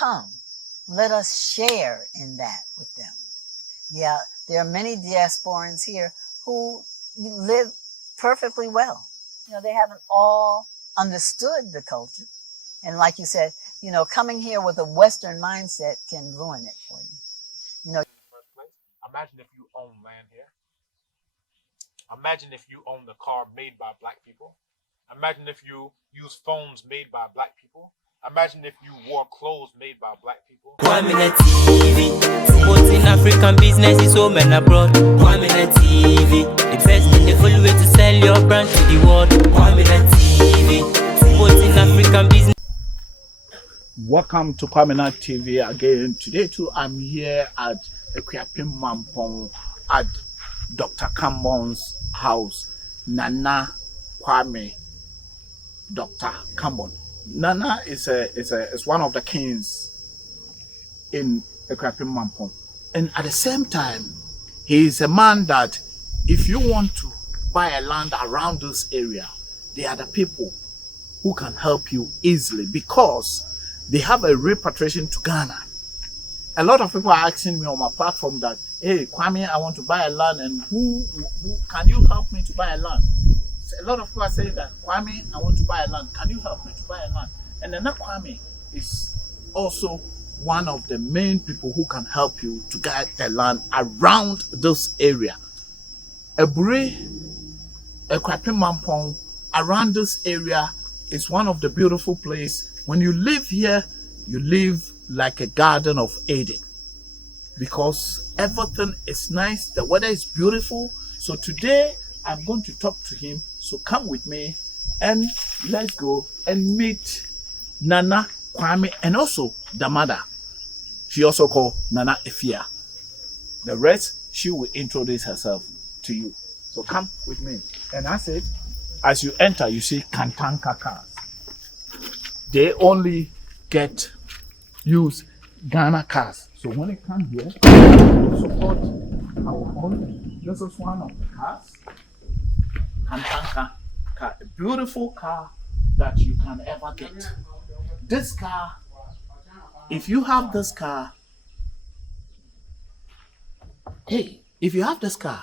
come, let us share in that with them. Yeah, there are many diasporans here who live perfectly well. They haven't all understood the culture. And like you said, coming here with a Western mindset can ruin it for you. In the first place, imagine if you own land here. Imagine if you own the car made by black people. Imagine if you use phones made by black people. Imagine if you wore clothes made by black people. Kwaminat TV, promoting African businesses home and abroad. Kwaminat TV, the best and the full way to sell your brand to the world. Kwaminat TV, promoting African business. Welcome to Kwaminat TV again. Today too, I'm here at Equiapim Mampong at Dr. Kambon's house. Nana Kwame, Dr. Kambon. Nana is one of the kings in Equiapim Mampong, and at the same time, he is a man that if you want to buy a land around this area, they are the people who can help you easily because they have a repatriation to Ghana. A lot of people are asking me on my platform that, hey, Kwame, I want to buy a land, and who can you help me to buy a land? A lot of people are saying that, Kwame, I want to buy a land. Can you help me to buy a land? And then Kwame is also one of the main people who can help you to get the land around this area. Ebure, Equiapim Mampong, around this area is one of the beautiful places. When you live here, you live like a Garden of Eden because everything is nice. The weather is beautiful. So today I'm going to talk to him. So come with me and let's go and meet Nana Kwame and also the mother. She also called Nana Efia. The rest, she will introduce herself to you. So come with me. And I said, as you enter, you see Kantanka cars. They only use Ghana cars. So when it comes here, support our own. This is one of the cars. Kantanka car, a beautiful car that you can ever get. This car, if you have this car, hey, if you have this car,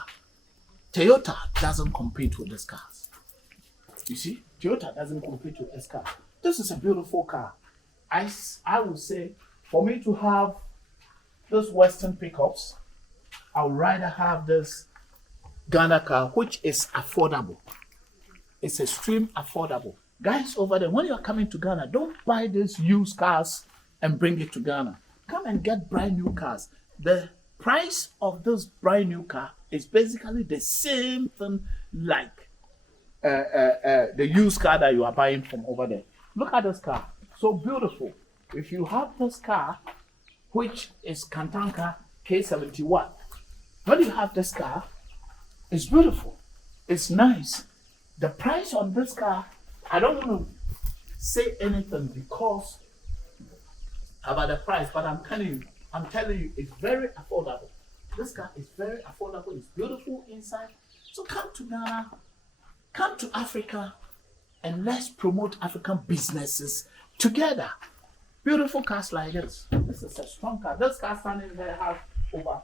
Toyota doesn't compete with this cars. You see, Toyota doesn't compete with this car. This is a beautiful car. I would say for me to have those Western pickups, I would rather have this Ghana car, which is affordable. It's extreme affordable. Guys over there, when you are coming to Ghana, don't buy these used cars and bring it to Ghana. Come and get brand new cars. The price of this brand new car is basically the same thing like the used car that you are buying from over there. Look at this car, so beautiful. If you have this car, which is Kantanka K71, when you have this car, it's beautiful, it's nice. The price on this car, I don't want to say anything because about the price, but I'm telling you, it's very affordable. This car is very affordable, it's beautiful inside. So come to Ghana, come to Africa, and let's promote African businesses together. Beautiful cars like this. This is a strong car. This car standing there has over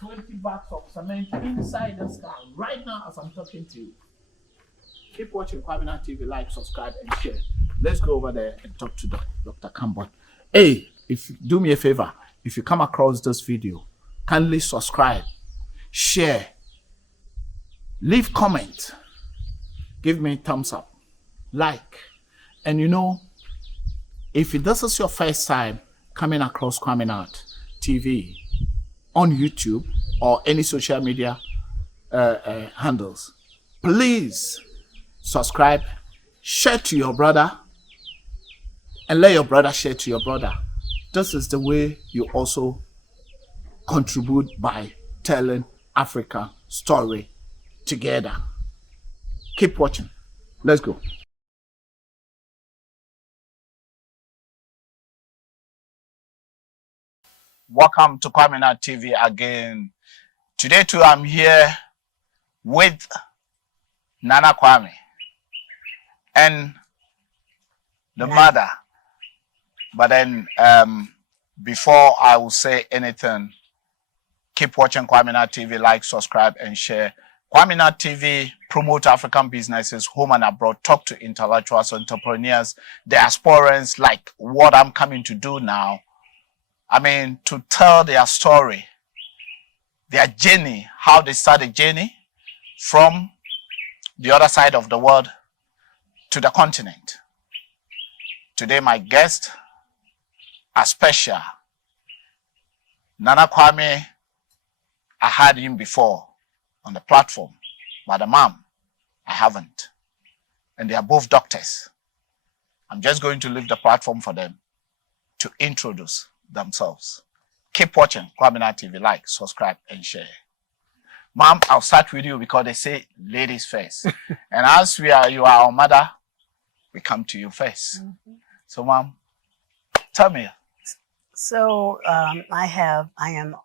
20 bags of cement inside this car right now as I'm talking to you. Keep watching Kwaminat TV, like, subscribe, and share. Let's go over there and talk to Dr. Kambon. Hey, do me a favor. If you come across this video, kindly subscribe, share, leave comment, give me a thumbs up, like. And if this is your first time coming across Kwaminat TV on YouTube or any social media handles, please subscribe, share to your brother, and let your brother share to your brother. This is the way you also contribute by telling Africa story together. Keep watching. Let's go. Welcome to Kwaminat TV again. Today too, I'm here with Nana Kwame and the mother, But then, before I will say anything, keep watching Kwaminat TV, like, subscribe, and share. Kwaminat TV promote African businesses home and abroad, talk to intellectuals, entrepreneurs, diasporans, like what I'm coming to do now. I mean, to tell their story, their journey, how they started the journey from the other side of the world to the continent. Today, my guest are special. Nana Kwame, I had him before on the platform, but the mom, I haven't. And they are both doctors. I'm just going to leave the platform for them to introduce themselves. Keep watching Kwaminat TV, like, subscribe, and share. Mom, I'll start with you because they say ladies first. And as you are our mother, we come to you first. So, Mom, tell me. So I am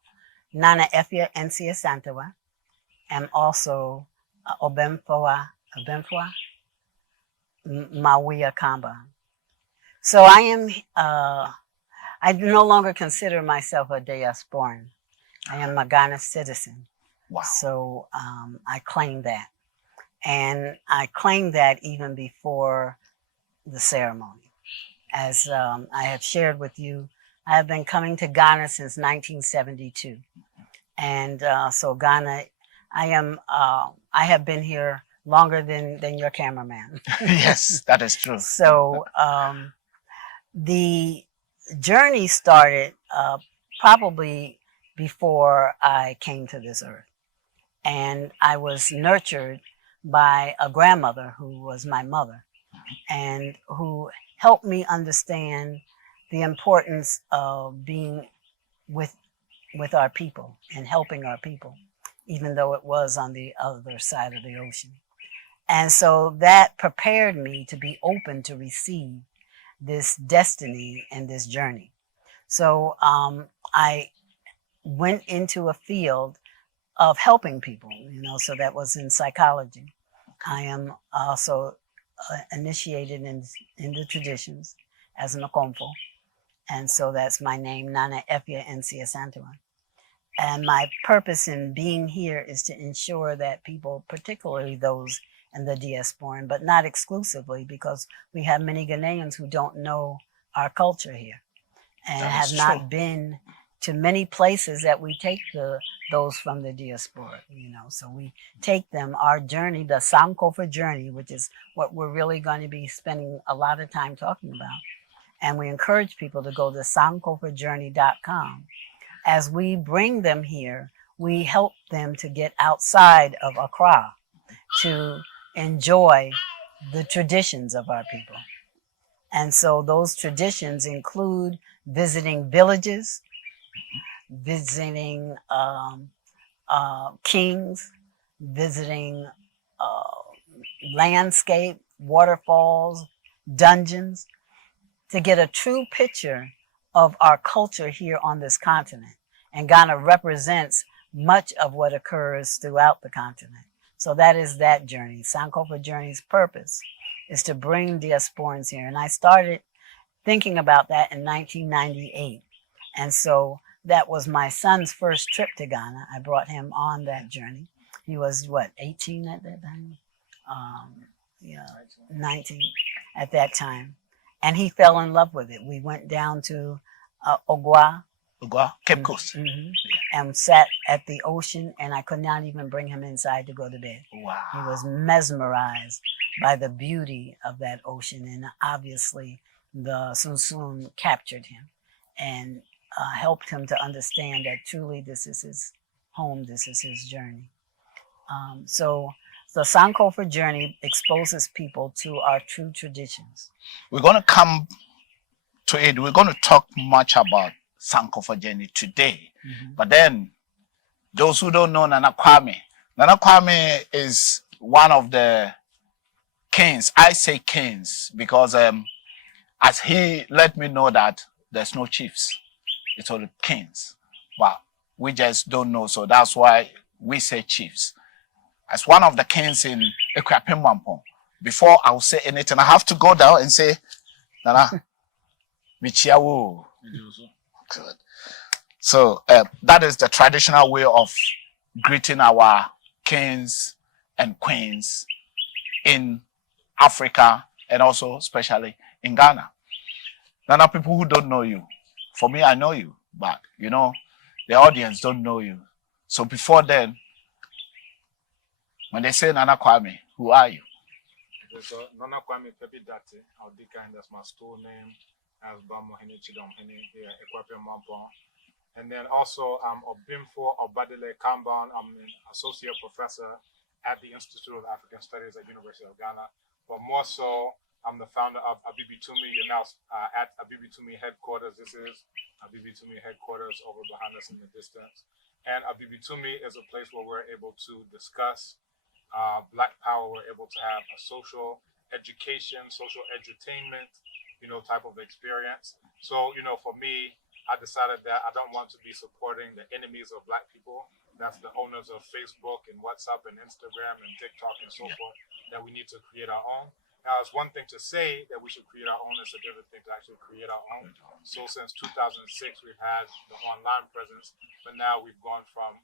Nana Efia Nsia Santawa. I'm also Obemfoa Mawia Kamba. So I am, I no longer consider myself a diasporan. I am a Ghana citizen. Wow. So I claim that. And I claimed that even before the ceremony. As I have shared with you, I have been coming to Ghana since 1972. And so Ghana, I have been here longer than your cameraman. Yes, that is true. So the journey started probably before I came to this earth. And I was nurtured by a grandmother who was my mother and who helped me understand the importance of being with our people and helping our people, even though it was on the other side of the ocean. And so that prepared me to be open to receive this destiny and this journey. So I went into a field of helping people, so that was in psychology. I am also initiated in the traditions as an Okomfo. And so that's my name, Nana Efia Nsia Santawa. And my purpose in being here is to ensure that people, particularly those in the diaspora, but not exclusively, because we have many Ghanaians who don't know our culture here and have not been to many places that we take those from the diaspora, So we take them, our journey, the Sankofa Journey, which is what we're really going to be spending a lot of time talking about. And we encourage people to go to sankofajourney.com. As we bring them here, we help them to get outside of Accra to enjoy the traditions of our people. And so those traditions include visiting villages, visiting kings, visiting landscape, waterfalls, dungeons, to get a true picture of our culture here on this continent. And Ghana represents much of what occurs throughout the continent. So that is that journey. Sankofa Journey's purpose is to bring diasporans here. And I started thinking about that in 1998. And so that was my son's first trip to Ghana. I brought him on that journey. He was, 18 at that time? 19 at that time. And he fell in love with it. We went down to Ogwa, Cape Coast. And sat at the ocean, and I could not even bring him inside to go to bed. Wow. He was mesmerized by the beauty of that ocean, and obviously the Sunsun captured him and helped him to understand that truly this is his home, this is his journey. So the Sankofa Journey exposes people to our true traditions. We're going to come to it. We're going to talk much about Sankofa Journey today. But then, those who don't know Nana Kwame is one of the kings. I say kings because as he let me know that there's no chiefs. It's all the kings. But we just don't know. So that's why we say chiefs. As one of the kings in Ekwapim, before I will say anything, I have to go down and say, Nana, Michiawu. Good. So that is the traditional way of greeting our kings and queens in Africa and also especially in Ghana. Nana, people who don't know you, for me, I know you, but you know, the audience don't know you. So before then, when they say Nana Kwame, who are you? So Nana Kwame Pepe Dati, I'll decline that's my store name as Bamo Hene Chidom Hene here, Equapian Mampon. And then also I'm Obimfo Obadele Kamban. I'm an associate professor at the Institute of African Studies at University of Ghana. But more so, I'm the founder of Abibitumi. You're now at Abibitumi headquarters. This is Abibitumi headquarters over behind us in the distance. And Abibitumi is a place where we're able to discuss Black power. We're able to have a social education, social edutainment, type of experience. So, for me, I decided that I don't want to be supporting the enemies of Black people. That's the owners of Facebook and WhatsApp and Instagram and TikTok and so forth, that we need to create our own. Now, it's one thing to say that we should create our own. It's a different thing to actually create our own. So since 2006, we've had the online presence, but now we've gone from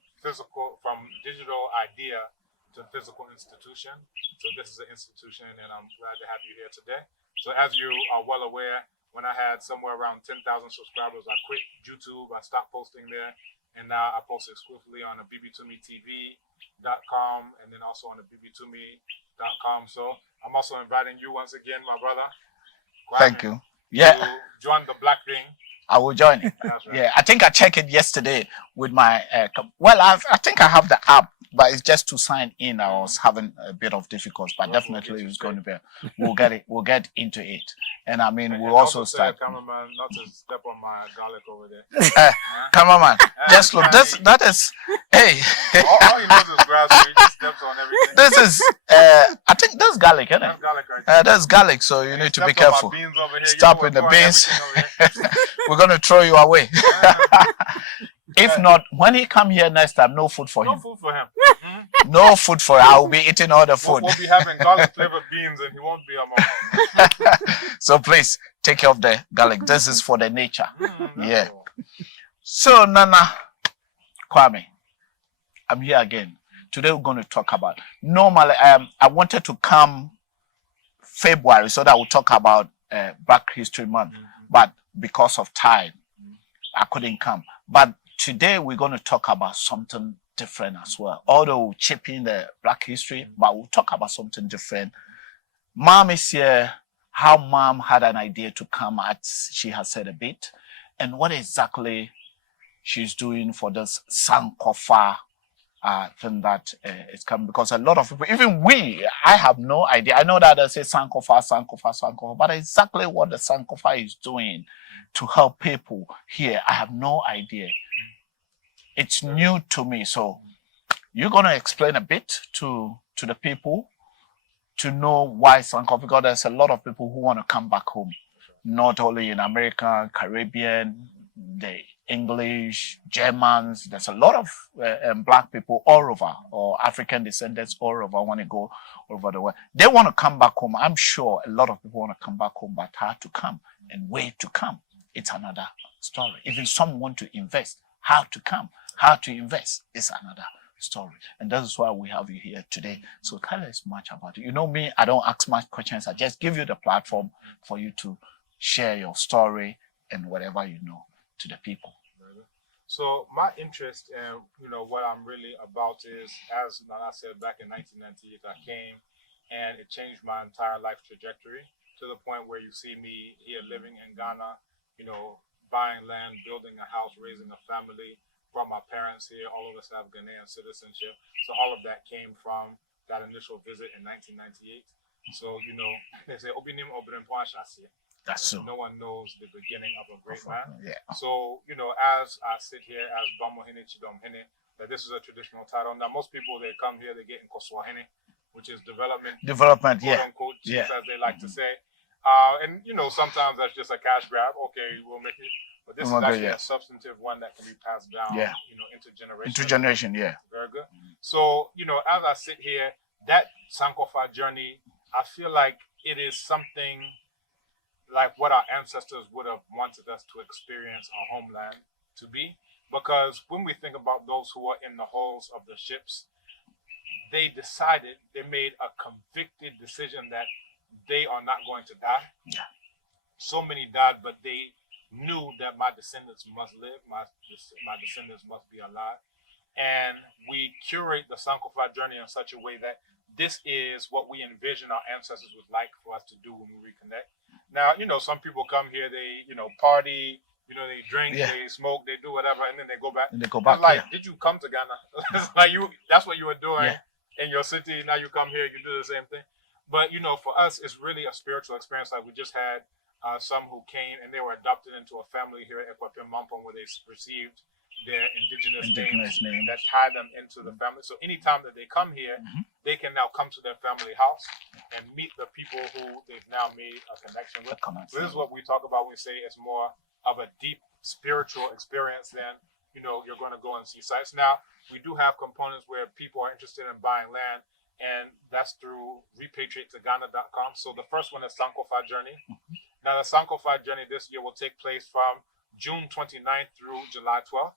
digital idea to physical institution. So this is an institution, and I'm glad to have you here today. So as you are well aware, when I had somewhere around 10,000 subscribers, I quit YouTube. I stopped posting there, and now I post exclusively on the abibitumitv.com and then also on the abibitumi.com. So I'm also inviting you once again, my brother. Thank you. Yeah. To join the Black Ring. I will join it. That's right. Yeah, I think I checked it yesterday with my. I think I have the app, but it's just to sign in. I was having a bit of difficulty, but definitely it's going to be. We'll get it. We'll get into it, and I mean, we'll also start. Cameraman, not to step on my garlic over there. Cameraman, just look. That is. Hey. all he knows is grass, so he just steps on everything. This is. I think that's garlic, isn't it? That's garlic right there. That's garlic, so you need to be careful. My beans over here. Stop in the beans. We're gonna throw you away. If not, when he come here next time, no food for him. No food for him. No food for him. I will be eating all the food. We'll be having garlic flavored beans, and he won't be among. So please take care of the garlic. This is for the nature. Yeah. So Nana Kwame, I'm here again. Today we're going to talk about. Normally, I wanted to come February so that we'll talk about Black History Month, but because of time, I couldn't come. But today we're going to talk about something different as well. Although we'll chip in the Black history, but we'll talk about something different. Mom is here. How Mom had an idea to come, as she has said a bit, and what exactly she's doing for this Sankofa thing that is coming. Because a lot of people, even I have no idea. I know that they say Sankofa, but exactly what the Sankofa is doing to help people here, I have no idea. It's new to me. So you're going to explain a bit to the people to know why Sankofa, because there's a lot of people who want to come back home, not only in America, Caribbean, the English, Germans. There's a lot of Black people all over, or African descendants all over, want to go over the world. They want to come back home. I'm sure a lot of people want to come back home, but how to come and where to come, it's another story. Even some want to invest. How to come, how to invest is another story. And that is why we have you here today. So tell us much about it. You know me, I don't ask much questions. I just give you the platform for you to share your story and whatever you know to the people. So my interest and what I'm really about is, as Nana said, back in 1998, I came and it changed my entire life trajectory to the point where you see me here living in Ghana, buying land, building a house, raising a family, brought my parents here. All of us have Ghanaian citizenship. So all of that came from that initial visit in 1998. So, they say, That's true. No one knows the beginning of a great man. Yeah. So, as I sit here as Bamohene Chidomhene, that this is a traditional title. Now, most people, they come here, they get in Koswahene, which is development, quote unquote, chief, as they like to say. And sometimes that's just a cash grab. Okay, we'll make it. But this is actually a substantive one that can be passed down, into generations. Into generation, yeah. Very good. So, as I sit here, that Sankofa journey, I feel like it is something like what our ancestors would have wanted us to experience our homeland to be. Because when we think about those who are in the hulls of the ships, they made a convicted decision that they are not going to die. Yeah. So many died, but they knew that my descendants must live, my descendants must be alive. And we curate the Sankofa journey in such a way that this is what we envision our ancestors would like for us to do when we reconnect. Now, some people come here, they, party, they drink, they smoke, they do whatever, and then they go back. And they go back. It's like, did you come to Ghana? It's like that's what you were doing in your city. Now you come here, you do the same thing. But, for us, it's really a spiritual experience. Like we just had some who came and they were adopted into a family here at Ekwapim Mampong where they received their indigenous names that tie them into the family. So anytime that they come here, they can now come to their family house and meet the people who they've now made a connection with. So this is what we talk about when we say it's more of a deep spiritual experience than, you're going to go and see sites. Now, we do have components where people are interested in buying land, and that's through repatriateToGhana.com. So the first one is Sankofa Journey. Now, the Sankofa Journey this year will take place from June 29th through July 12th.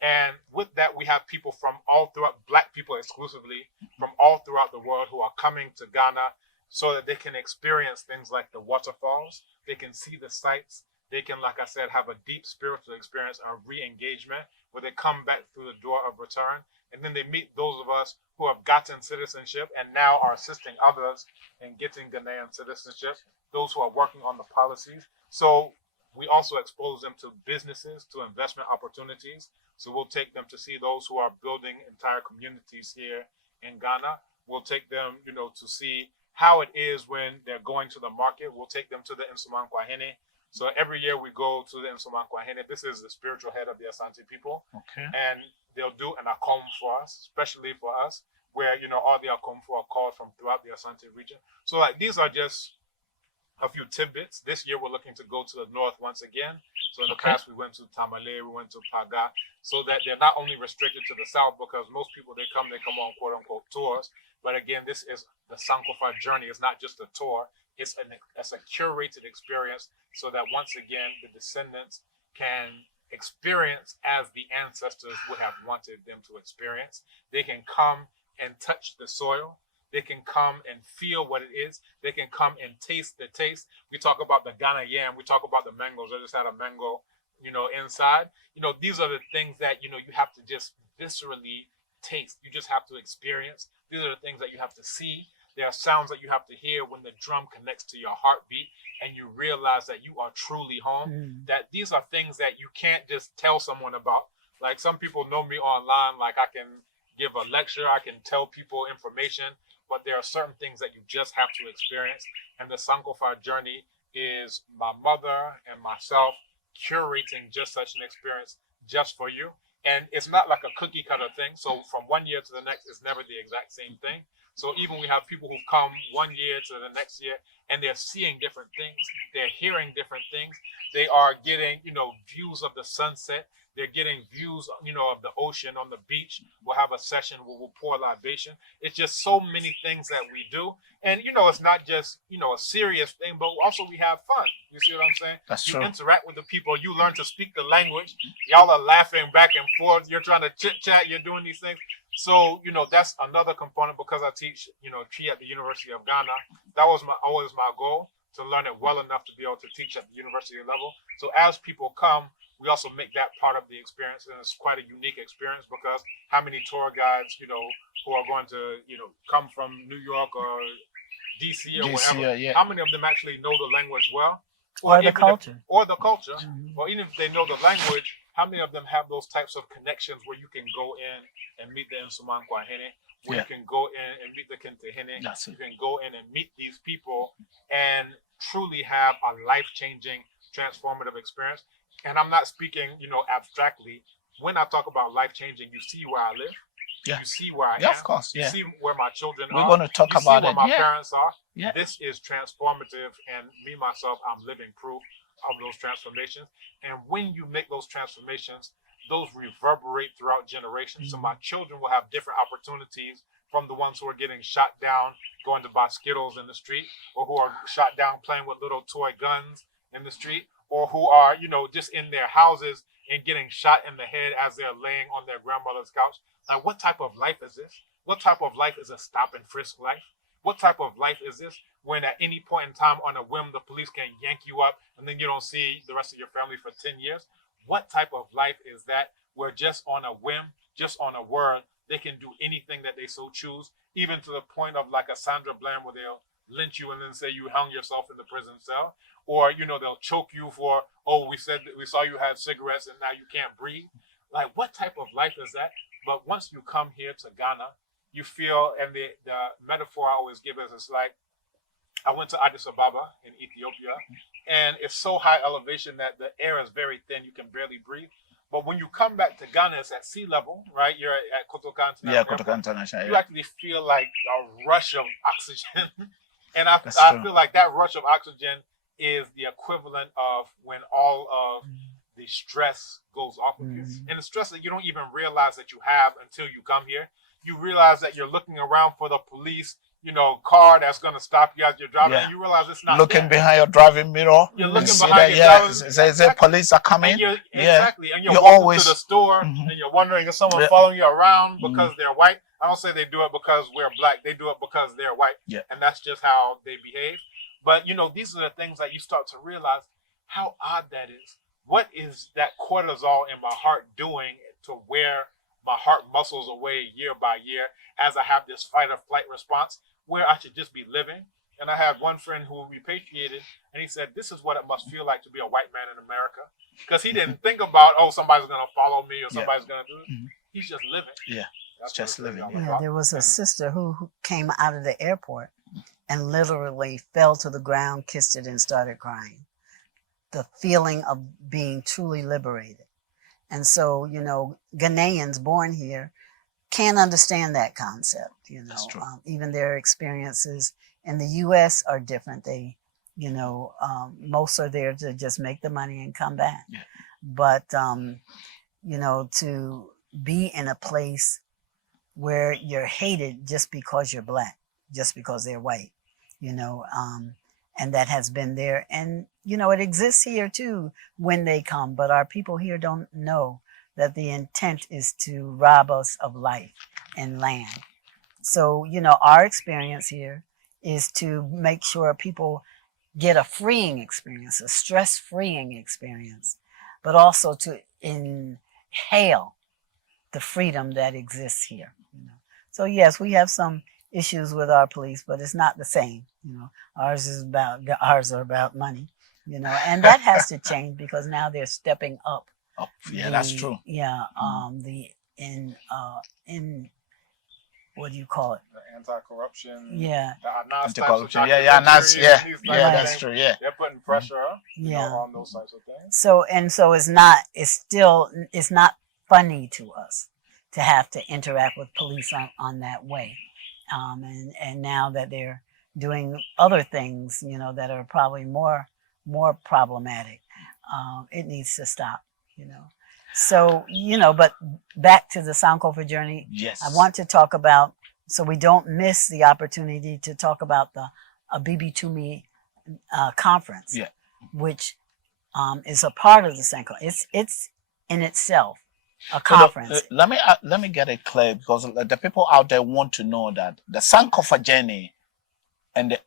And with that, we have people from all throughout, Black people exclusively, from all throughout the world who are coming to Ghana so that they can experience things like the waterfalls. They can see the sights. They can, like I said, have a deep spiritual experience of re-engagement where they come back through the door of return. And then they meet those of us who have gotten citizenship and now are assisting others in getting Ghanaian citizenship, those who are working on the policies. So we also expose them to businesses, to investment opportunities. So we'll take them to see those who are building entire communities here in Ghana. We'll take them, to see how it is when they're going to the market. We'll take them to the Nsuman Kwahine. So every year we go to the Nsuman Kwahine. This is the spiritual head of the Asante people. Okay. And they'll do an akom for us, especially for us, where, all the akom are called from throughout the Asante region. So these are just a few tidbits. This year we're looking to go to the north once again. So in the past we went to Tamale, we went to Paga, so that they're not only restricted to the south, because most people they come on quote unquote tours. But again, this is the Sankofa journey. It's not just a tour. It's a curated experience so that once again the descendants can experience as the ancestors would have wanted them to experience. They can come and touch the soil. They can come and feel what it is. They can come and taste the taste. We talk about the Ghanaian. We talk about the mangoes. I just had a mango, inside. These are the things that, you have to just viscerally taste. You just have to experience. These are the things that you have to see. There are sounds that you have to hear when the drum connects to your heartbeat and you realize that you are truly home. That these are things that you can't just tell someone about. Like some people know me online, like I can give a lecture, I can tell people information, but there are certain things that you just have to experience. And the Sankofa journey is my mother and myself curating just such an experience just for you. And it's not like a cookie cutter thing. So from one year to the next, it's never the exact same thing. So even we have people who've come 1 year to the next year and they're seeing different things. They're hearing different things. They are getting, views of the sunset. They're getting views, of the ocean on the beach. We'll have a session where we'll pour libation. It's just so many things that we do. And, it's not just, a serious thing, but also we have fun. You see what I'm saying? That's you true. interact with the people. You learn to speak the language. Y'all are laughing back and forth. You're trying to chit-chat. You're doing these things. So, that's another component because I teach, Chi at the University of Ghana. That was always my goal, to learn it well enough to be able to teach at the university level. So as people come, we also make that part of the experience, and it's quite a unique experience because how many tour guides, who are going to, come from New York or DC or whatever, how many of them actually know the language well? Or the culture. Or even if they know the language, how many of them have those types of connections where you can go in and meet the Nsuman Kwahine, where you can go in and meet the Kintehene, you can go in and meet these people and truly have a life-changing, transformative experience. And I'm not speaking, abstractly. When I talk about life-changing, you see where I live. Yeah. You see where I am. Of course. Yeah. You see where my children are. We're going to talk you about see where it. my parents are. Yeah. This is transformative, and me, myself, I'm living proof of those transformations. And when you make those transformations, those reverberate throughout generations. So my children will have different opportunities from the ones who are getting shot down going to buy Skittles in the street, or who are shot down playing with little toy guns in the street, or who are, just in their houses and getting shot in the head as they're laying on their grandmother's couch. Like, what type of life is this? What type of life is a stop and frisk life? What type of life is this when at any point in time on a whim the police can yank you up and then you don't see the rest of your family for 10 years? What type of life is that where just on a whim, just on a word, they can do anything that they so choose, even to the point of like a Sandra Bland where they'll lynch you and then say you hung yourself in the prison cell? Or, they'll choke you for, oh, we saw you had cigarettes and now you can't breathe. Like, what type of life is that? But once you come here to Ghana, you feel, and the metaphor I always give is like, I went to Addis Ababa in Ethiopia, and it's so high elevation that the air is very thin, you can barely breathe. But when you come back to Ghana, it's at sea level, right? You're at Kotoka International Airport. Kotoka International. You actually feel like a rush of oxygen. And I feel like that rush of oxygen is the equivalent of when all of the stress goes off of you. And the stress that you don't even realize that you have until you come here. You realize that you're looking around for the police, car that's going to stop you as you're driving. And you realize it's not looking there. behind your driving mirror. You're looking behind your driving mirror. Say police are coming. And exactly. And you're walking always to the store and you're wondering, is someone following you around because they're white? I don't say they do it because we're black. They do it because they're white. Yeah. And that's just how they behave. But, these are the things that you start to realize how odd that is. What is that cortisol in my heart doing to wear my heart muscles away year by year as I have this fight or flight response where I should just be living? And I had one friend who repatriated, and he said, this is what it must feel like to be a white man in America. Because he didn't think about, oh, somebody's going to follow me or somebody's going to do it. He's just living. Yeah, that's just living. Yeah, there was a sister who came out of the airport and literally fell to the ground, kissed it, and started crying. The feeling of being truly liberated. And so, Ghanaians born here can't understand that concept, That's true. Even their experiences in the U.S. are different. They, most are there to just make the money and come back. Yeah. But, to be in a place where you're hated just because you're black, just because they're white, and that has been there. And, it exists here too when they come, but our people here don't know that the intent is to rob us of life and land. So, our experience here is to make sure people get a freeing experience, a stress-freeing experience, but also to inhale the freedom that exists here. So yes, we have some issues with our police, but it's not the same. Ours are about money, and that has to change because now they're stepping up. Oh, yeah, that's true. Yeah, what do you call it? The anti-corruption. Yeah. The anti-corruption. Yeah, that's true. Yeah. They're putting pressure on those types of things. So it's not funny to us to have to interact with police on that way. And now that they're doing other things, that are probably more problematic, it needs to stop, So, but back to the Sankofa Journey. Yes. I want to talk about, so we don't miss the opportunity to talk about the Abibitumi conference, which is a part of the Sankofa. It's in itself a conference. Let me get it clear because the people out there want to know that the Sankofa Journey and the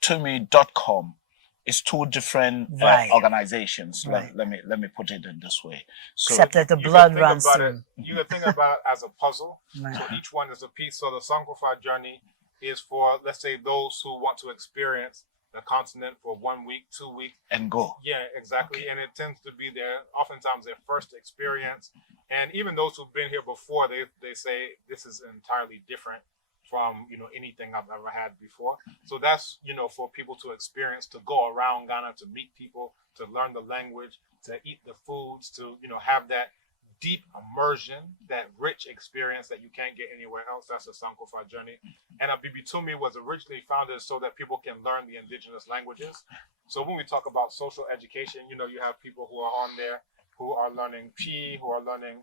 Abibitumi.com is two different organizations. Right. Let me put it in this way. So except that the blood runs through. You can think about it as a puzzle. Right. So each one is a piece. So the Sankofa Journey is for, let's say, those who want to experience the continent for 1 week, 2 weeks. And go. Yeah, exactly. Okay. And it tends to be oftentimes their first experience. And even those who've been here before, they say this is entirely different from anything I've ever had before. So that's for people to experience, to go around Ghana, to meet people, to learn the language, to eat the foods, to have that deep immersion, that rich experience that you can't get anywhere else. That's the Sankofa Journey. And Abibitumi was originally founded so that people can learn the indigenous languages. So when we talk about social education, you have people who are on there who are learning P, who are learning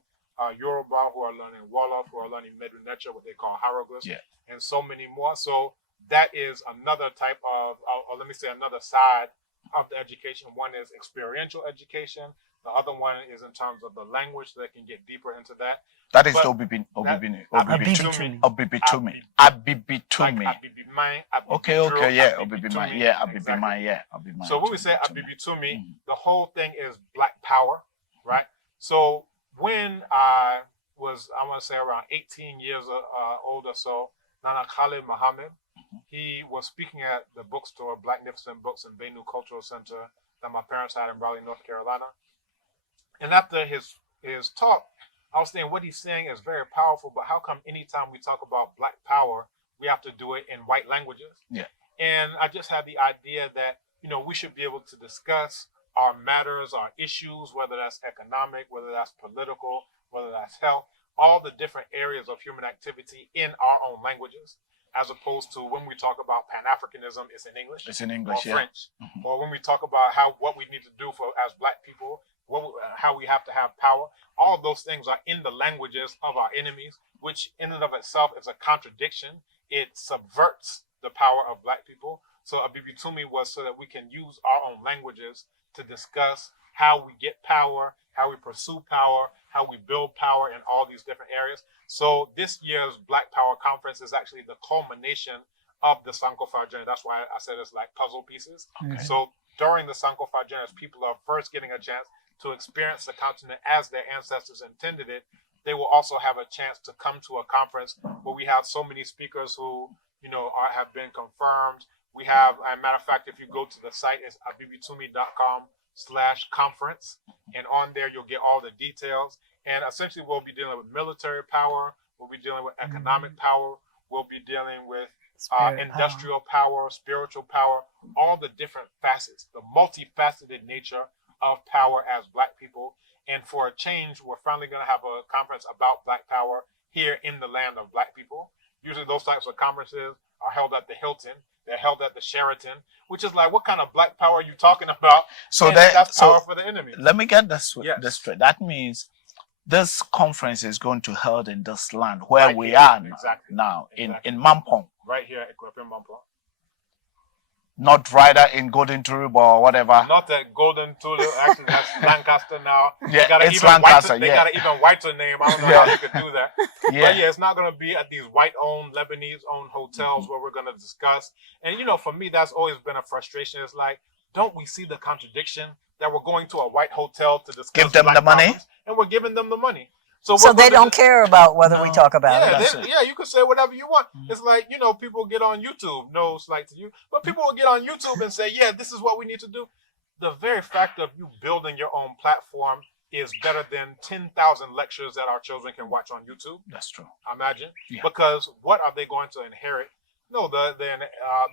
Yoruba who are learning Wolof, who are learning Medu Necha, what they call hieroglyphs, Yeah. and so many more. So that is another type of, or let me say another side of the education. One is experiential education. The other one is in terms of the language, so they can get deeper into that. That is But Abibitumi. Abibitumi. Abibitumi. Okay, yeah. Abibitumi. Yeah, Abibitumi. Yeah, Abibitumi. So when we say Abibitumi, the whole thing is Black power, right? So when I was, I want to say around 18 years old or so, Nana Khalid Muhammad, he was speaking at the bookstore, Blacknificent Books in Baynou Cultural Center that my parents had in Raleigh, North Carolina. And after his talk, I was saying what he's saying is very powerful, but how come anytime we talk about Black power, we have to do it in white languages? Yeah. And I just had the idea that, we should be able to discuss our matters, our issues, whether that's economic, whether that's political, whether that's health, all the different areas of human activity in our own languages, as opposed to when we talk about Pan-Africanism, it's in English. It's in English, or yeah. French. Or when we talk about what we need to do as Black people, how we have to have power, all of those things are in the languages of our enemies, which in and of itself is a contradiction. It subverts the power of Black people. So Abibitumi was so that we can use our own languages to discuss how we get power, how we pursue power, how we build power in all these different areas. So this year's Black Power Conference is actually the culmination of the Sankofa Journey. That's why I said it's like puzzle pieces. Okay. So during the Sankofa Journey, as people are first getting a chance to experience the continent as their ancestors intended it, they will also have a chance to come to a conference where we have so many speakers who, have been confirmed. We have, as a matter of fact, if you go to the site, it's abibitumi.com/conference. And on there, you'll get all the details. And essentially, we'll be dealing with military power. We'll be dealing with economic power. We'll be dealing with industrial power, spiritual power, all the different facets, the multifaceted nature of power as Black people. And for a change, we're finally going to have a conference about Black power here in the land of Black people. Usually those types of conferences are held at the Hilton. They're held at the Sheraton, which is like, what kind of Black power are you talking about? So that's power for the enemy. Let me get this straight. That means this conference is going to be held in this land where we are now, in Mampong. Right here at Mampong. Not Rider in Golden Tulip or whatever. Not at Golden Tulip. Actually, that's Lancaster now. Yeah, it's Lancaster. They got an even whiter name. I don't know how you could do that. Yeah. But it's not going to be at these white-owned, Lebanese-owned hotels where we're going to discuss. And, for me, that's always been a frustration. It's like, don't we see the contradiction that we're going to a white hotel to discuss Give them Black the money? problems, and we're giving them the money. So they don't care about whether we talk about it. Yeah, you can say whatever you want. It's like, people get on YouTube. No slight to you. But people will get on YouTube and say, yeah, this is what we need to do. The very fact of you building your own platform is better than 10,000 lectures that our children can watch on YouTube. That's true. Imagine. Yeah. Because what are they going to inherit? No,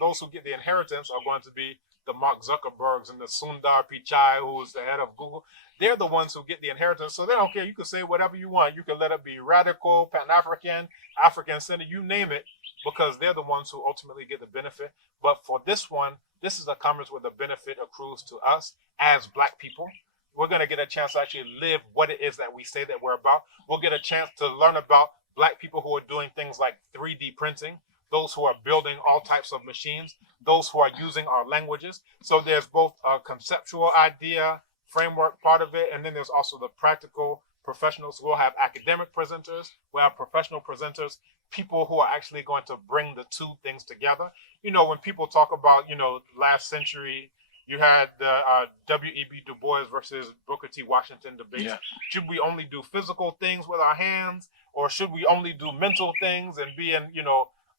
those who get the inheritance are going to be the Mark Zuckerbergs and the Sundar Pichai, who's the head of Google. They're the ones who get the inheritance, so they don't care. You can say whatever you want. You can let it be radical, Pan-African, African-centered, you name it, because they're the ones who ultimately get the benefit. But for this one, this is a conference where the benefit accrues to us as Black people. We're going to get a chance to actually live what it is that we say that we're about. We'll get a chance to learn about Black people who are doing things like 3D printing, those who are building all types of machines, those who are using our languages. So there's both a conceptual idea, framework part of it, and then there's also the practical professionals. We'll have academic presenters, we'll have professional presenters, people who are actually going to bring the two things together. When people talk about, last century, you had the W.E.B. Du Bois versus Booker T. Washington debate. Yeah. Should we only do physical things with our hands, or should we only do mental things and be in,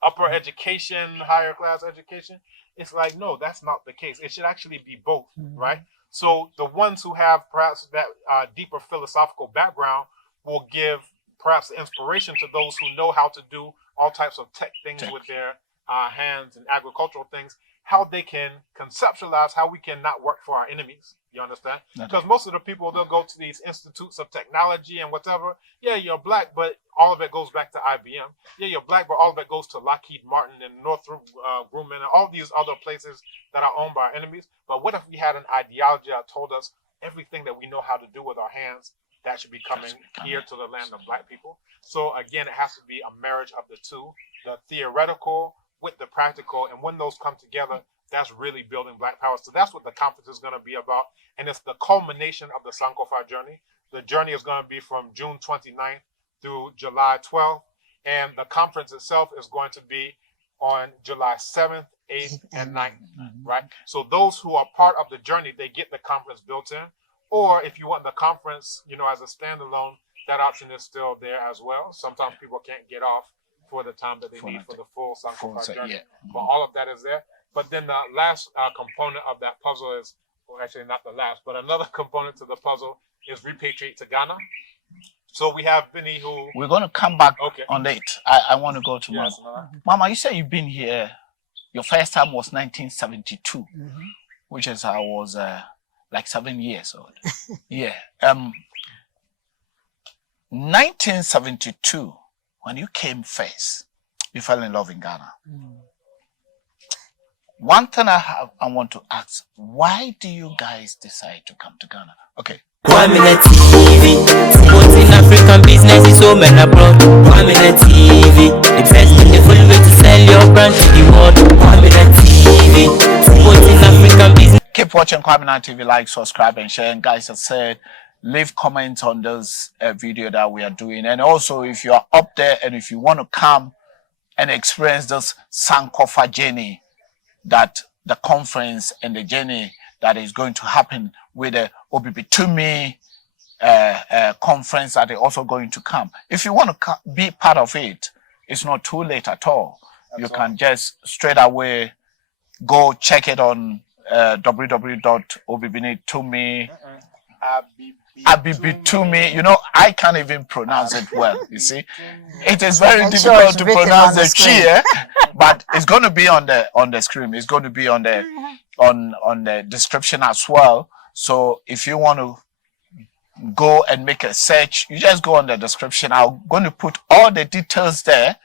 upper education, higher class education? It's like, no, that's not the case. It should actually be both, right? So the ones who have perhaps that deeper philosophical background will give perhaps the inspiration to those who know how to do all types of tech things with their hands and agricultural things, how they can conceptualize how we can not work for our enemies. You understand? Because most of the people, they'll go to these institutes of technology and whatever. Yeah, you're Black, but all of it goes back to IBM. Yeah, you're Black, but all of it goes to Lockheed Martin and Northrop Grumman and all these other places that are owned by our enemies. But what if we had an ideology that told us everything that we know how to do with our hands, that should be coming here to the land of Black people. So again, it has to be a marriage of the two, the theoretical with the practical. And when those come together, that's really building Black power. So that's what the conference is going to be about. And it's the culmination of the Sankofa Journey. The journey is going to be from June 29th through July 12th. And the conference itself is going to be on July 7th, 8th, and 9th, right? So those who are part of the journey, they get the conference built in. Or if you want the conference, you know, as a standalone, that option is still there as well. Sometimes people can't get off for the time that they need for the full Sankofa Journey. But all of that is there. But then the last component of that puzzle is, well, actually not the last, but another component to the puzzle is repatriate to Ghana. So we have Vinny who... We're going to come back on it. I want to go to Mama. Mama, you said you've been here, your first time was 1972, which is I was like 7 years old. Yeah. 1972, when you came first, you fell in love in Ghana. One thing I want to ask, why do you guys decide to come to Ghana? Okay. Kwaminat TV, promoting African business is home and abroad. Kwaminat TV, the best and the full way to sell your brand to the world. Kwaminat TV, promoting African business. Keep watching Kwaminat TV, like, subscribe, and share. And guys, I said, leave comments on this video that we are doing. And also, if you are up there and if you want to come and experience this Sankofa Journey, that the conference and the journey that is going to happen with the Abibitumi conference that are also going to come. If you want to be part of it, it's not too late at all. You can just straight away go check it on www.abibitumi. Abibitumi, you know, I can't even pronounce it well, you see. It is very difficult to pronounce the chi, but it's going to be on the screen. It's going to be on the description as well. So if you want to go and make a search, you just go on the description. I'm going to put all the details there.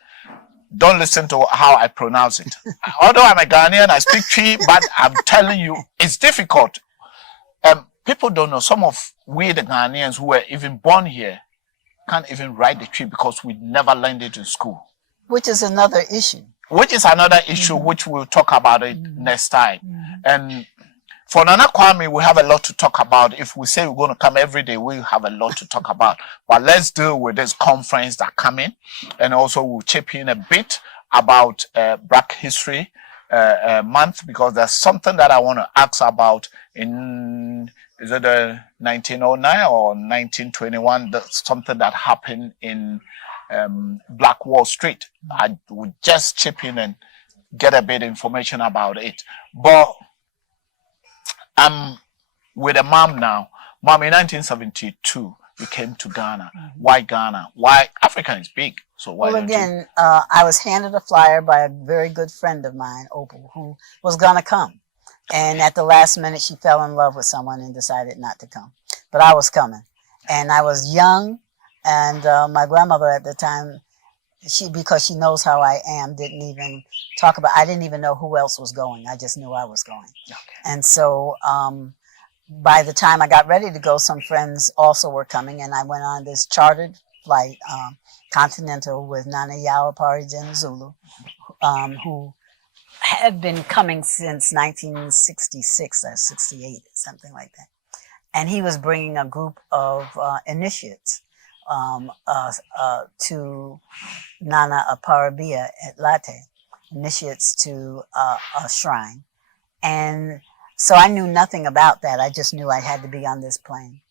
Don't listen to how I pronounce it. Although I'm a Ghanaian, I speak Twi, but I'm telling you, it's difficult. People don't know. Some of we, the Ghanaians who were even born here, can't even write the Twi because we never learned it in school. Which is another issue. Which is another issue, which we'll talk about it next time. And for Nana Kwame, we have a lot to talk about. If we say we're going to come every day, we'll have a lot to talk about. But let's deal with this conference that coming. And also we'll chip in a bit about Black History Month, because there's something that I want to ask about in... Is it 1909 or 1921? That's something that happened in Black Wall Street. I would just chip in and get a bit of information about it. But I'm with a mom now. Mom, in 1972, you came to Ghana. Why Ghana? Why? Africa is big. So why? Well, again, I was handed a flyer by a very good friend of mine, Opal, who was going to come. And at the last minute, she fell in love with someone and decided not to come. But I was coming. And I was young. And my grandmother at the time, because she knows how I am, didn't even talk about, I didn't even know who else was going. I just knew I was going. Okay. And so by the time I got ready to go, some friends also were coming. And I went on this chartered flight, Continental, with Nana Yawa Parijan Zulu, who had been coming since 1966 or 68, something like that. And he was bringing a group of initiates to Nana Aparabia at Latte, initiates to a shrine. And so I knew nothing about that. I just knew I had to be on this plane.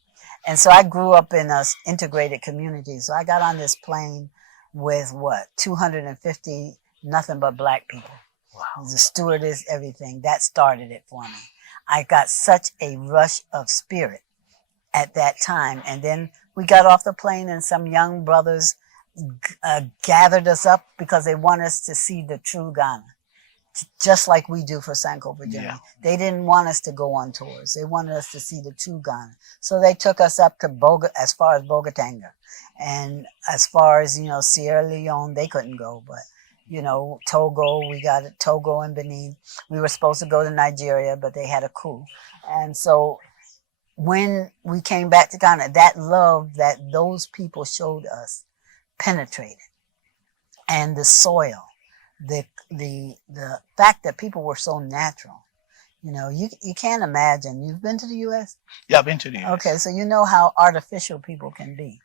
And so I grew up in an integrated community. So I got on this plane with 250 nothing but Black people. Wow. The stewardess, everything. That started it for me. I got such a rush of spirit at that time. And then we got off the plane and some young brothers gathered us up because they want us to see the true Ghana, just like we do for Sankofa Journey. Yeah. They didn't want us to go on tours. They wanted us to see the true Ghana. So they took us up to as far as Bogatanga. And as far as, Sierra Leone, they couldn't go, but Togo, we got Togo and Benin. We were supposed to go to Nigeria, but they had a coup. And so when we came back to Ghana, that love that those people showed us penetrated. And the soil, the fact that people were so natural. You know, you can't imagine. You've been to the U.S.? Yeah, I've been to the U.S. Okay, so you know how artificial people can be,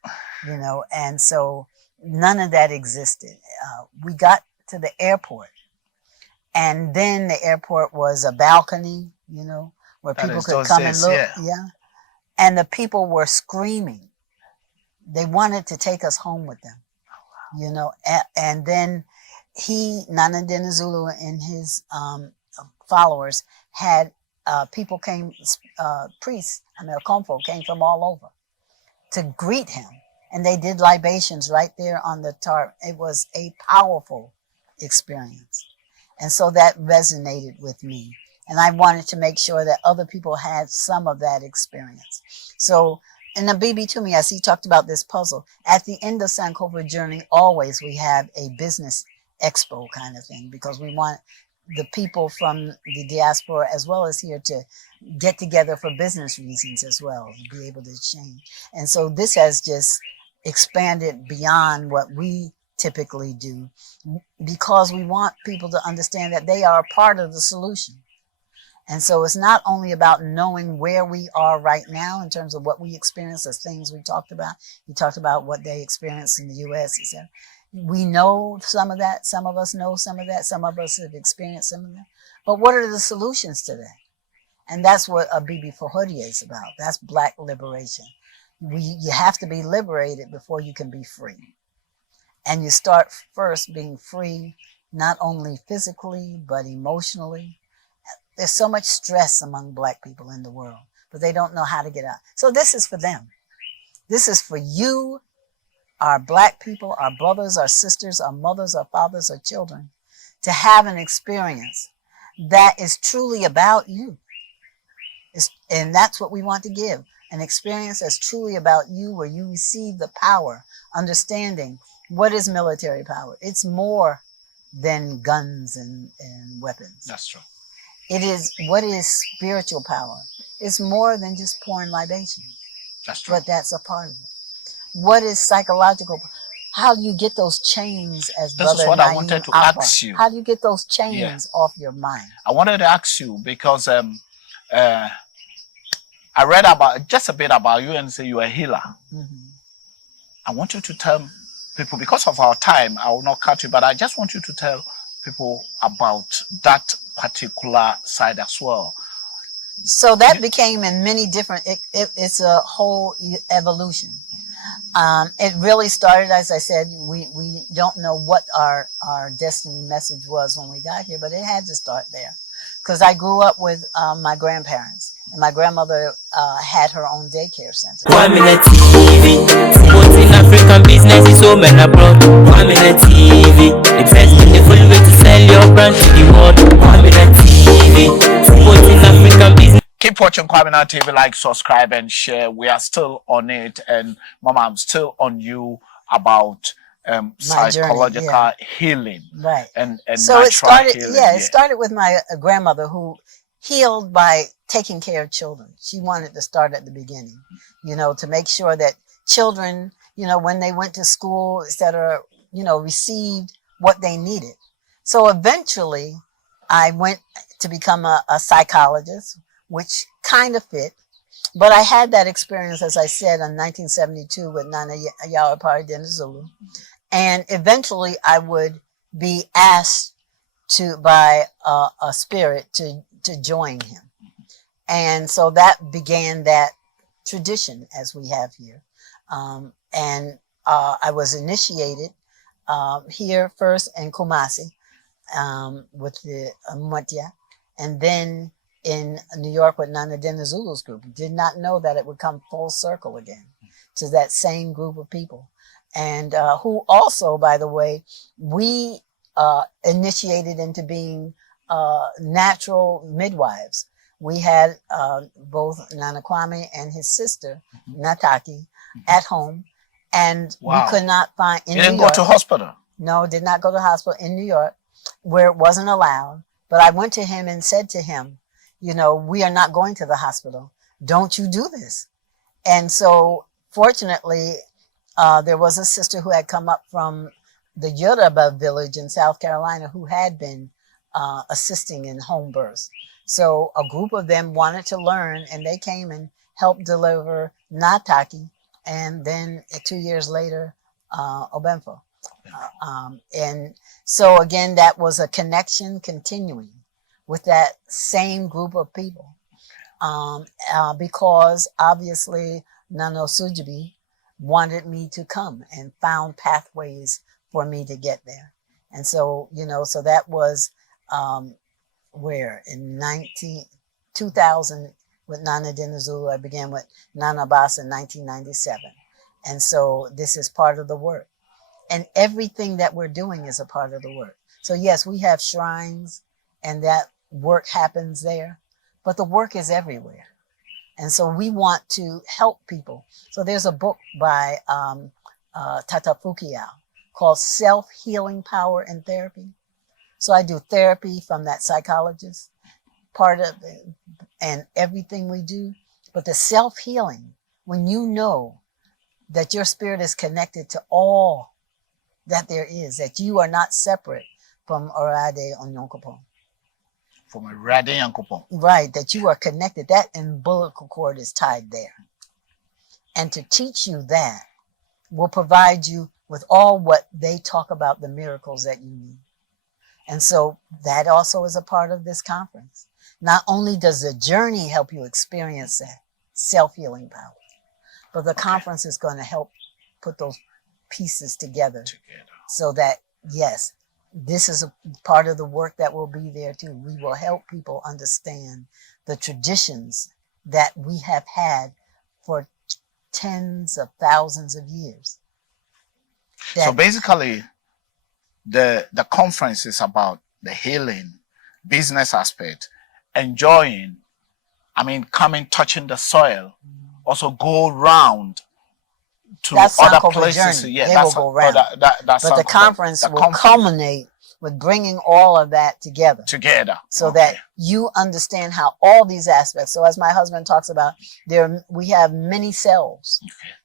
you know, and so none of that existed. We got to the airport, and then the airport was a balcony, you know, where people could come and look. Yeah. And the people were screaming. They wanted to take us home with them, you know, and then Nana Dinizulu and his followers had people came, priests, Komfo came from all over to greet him. And they did libations right there on the tarp. It was a powerful experience. And so that resonated with me. And I wanted to make sure that other people had some of that experience. So in Abibitumi, as he talked about this puzzle, at the end of Sankofa Journey, always we have a business expo kind of thing, because we want the people from the diaspora as well as here to get together for business reasons as well, to be able to exchange. And so this has just expanded beyond what we typically do, because we want people to understand that they are a part of the solution. And so it's not only about knowing where we are right now in terms of what we experience as things we talked about. He talked about what they experienced in the U.S. He said, we know some of that. Some of us know some of that. Some of us have experienced some of that. But what are the solutions to that? And that's what Abibi Fahodie is about. That's Black liberation. You have to be liberated before you can be free. And you start first being free, not only physically, but emotionally. There's so much stress among Black people in the world, but they don't know how to get out. So this is for them. This is for you, our Black people, our brothers, our sisters, our mothers, our fathers, our children, to have an experience that is truly about you. And that's what we want to give. An experience that's truly about you, where you receive the power, understanding what is military power. It's more than guns and weapons. That's true. It is, what is spiritual power? It's more than just pouring libation. That's true. But that's a part of it. What is psychological? How do you get those chains, as This Brother is what I Naeem wanted to Akbar, ask you. how do you get those chains off your mind? I wanted to ask you because I read about just a bit about you and say you're a healer. Mm-hmm. I want you to tell people, because of our time, I will not cut you, but I just want you to tell people about that particular side as well. So that became in many different, it's a whole evolution. It really started, as I said, we don't know what our destiny message was when we got here, but it had to start there. Because I grew up with my grandparents, and my grandmother had her own daycare center. Kwaminat TV, supporting African business is home and abroad. Kwaminat TV, the best and the full way to sell your brand to the world. Kwaminat TV, supporting African business. Keep watching Kwaminat TV, like, subscribe, and share. We are still on it, and Mama, I'm still on you about psychological healing, right? And so it started. Healing, it started with my grandmother, who healed by taking care of children. She wanted to start at the beginning, you know, to make sure that children, you know, when they went to school, etc., you know, received what they needed. So eventually, I went to become a psychologist, which kind of fit. But I had that experience, as I said, in 1972 with Nana Yawapari Dinizulu. And eventually I would be asked by a spirit to join him. And so that began that tradition as we have here. I was initiated here first in Kumasi with the Mwatia, and then in New York with Nana Dinizulu's group. Did not know that it would come full circle again to that same group of people. And who also, by the way, we initiated into being natural midwives. We had both Nana Kwame and his sister, Nataki, at home. And we could not find in New York. You didn't go to hospital? No, did not go to hospital in New York, where it wasn't allowed. But I went to him and said to him, you know, we are not going to the hospital. don't you do this? And so fortunately, there was a sister who had come up from the Yoruba village in South Carolina who had been assisting in home births. So a group of them wanted to learn, and they came and helped deliver Nataki, and then 2 years later, Obenfo. And so again, that was a connection continuing with that same group of people, because obviously Nano Sujibi wanted me to come and found pathways for me to get there. And so, so that was where in 2000 with Nana Dinazulu, I began with Nana Basa in 1997. And so this is part of the work. And everything that we're doing is a part of the work. So yes, we have shrines and that work happens there, but the work is everywhere. And so we want to help people. So there's a book by Tata Fukiao called Self-Healing Power and Therapy. So I do therapy from that psychologist, part of it, and everything we do. But the self-healing, when you know that your spirit is connected to all that there is, that you are not separate from Orade Onyonkopon. From Orade Onyonkopon. Right, that you are connected. That umbilical cord is tied there. And to teach you that will provide you with all what they talk about, the miracles that you need. And so that also is a part of this conference. Not only does the journey help you experience that self-healing power, but the conference is going to help put those pieces together so that, yes, this is a part of the work that will be there too. We will help people understand the traditions that we have had for tens of thousands of years. So basically, the conference is about the healing, business aspect, enjoying, coming, touching the soil, also go round to that's other Sankofa places. Journey. Yeah, they that's will go round. But the conference will culminate with bringing all of that together. So that you understand how all these aspects. So as my husband talks about, we have many selves.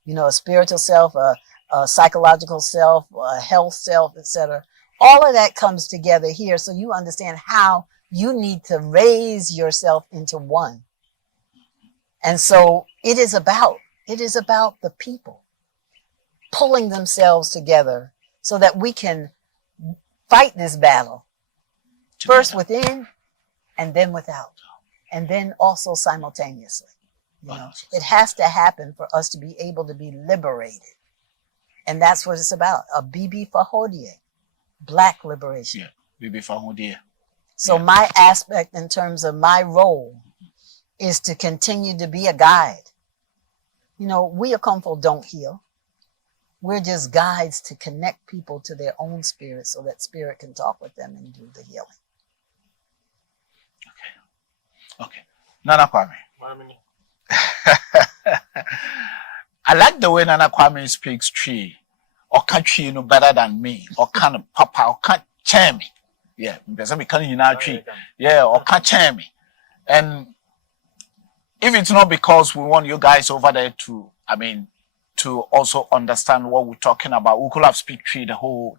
A spiritual self, a psychological self, a health self, etc. All of that comes together here, so you understand how you need to raise yourself into one. And so it is about the people pulling themselves together so that we can fight this battle first within and then without, and then also simultaneously. It has to happen for us to be able to be liberated. And that's what it's about. A Bibi Fahodie, Black liberation. Yeah, Bibi Fahodie. So my aspect in terms of my role is to continue to be a guide. We at Komfo don't heal. We're just guides to connect people to their own spirit so that spirit can talk with them and do the healing. Okay. Nana Kwame. I like the way Nana Kwame speaks tree. Or can't tree better than me. Or can't papa. Or can't chair me. Yeah. Because I'm tree. Yeah. Or can't chair me. And if it's not because we want you guys over there to also understand what we're talking about, we could have speak tree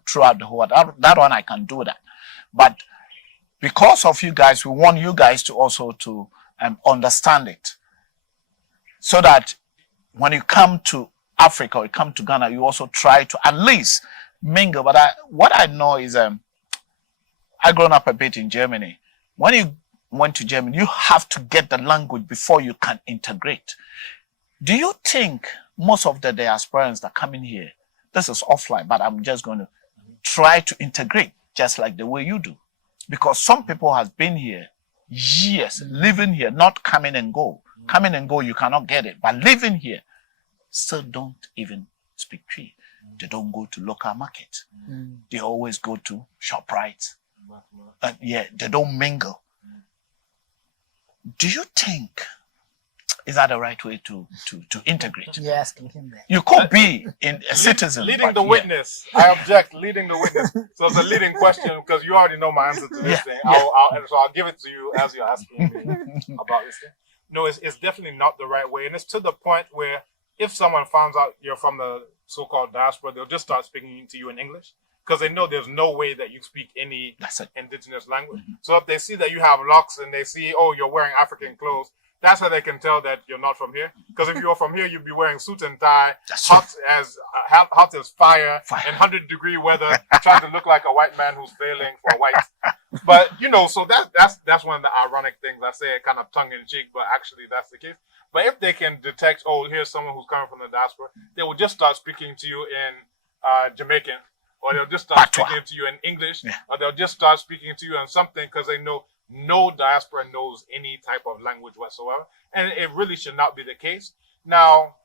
throughout the whole. That one I can do that. But because of you guys, we want you guys to also to understand it, so that when you come to Africa or you come to Ghana, you also try to at least mingle. But what I know is, I grown up a bit in Germany. When you went to Germany, you have to get the language before you can integrate. Do you think most of the diasporans that come in here, this is offline, but I'm just going to try to integrate just like the way you do? Because some people have been here years, living here, not coming and go. Coming and go, you cannot get it. But living here, still don't even speak tree. They don't go to local market. They always go to ShopRite. They don't mingle. Do you think is that the right way to integrate? You're asking him that. You could be a citizen. Leading the witness. I object. Leading the witness. So it's a leading question because you already know my answer to this thing. So I'll give it to you as you're asking me about this thing. no, it's definitely not the right way. And it's to the point where if someone finds out you're from the so-called diaspora, they'll just start speaking to you in English because they know there's no way that you speak any indigenous language. So if they see that you have locks and they see, oh, you're wearing African clothes, that's how they can tell that you're not from here. Because if you're from here, you'd be wearing suit and tie, hot as fire, in 100-degree weather, trying to look like a white man who's failing for whites. But so that's one of the ironic things. I say it kind of tongue in cheek, but actually that's the case. But if they can detect, oh, here's someone who's coming from the diaspora, they will just start speaking to you in Jamaican, or they'll just start speaking to you in English, or they'll just start speaking to you in something because they know no diaspora knows any type of language whatsoever. And it really should not be the case. Now,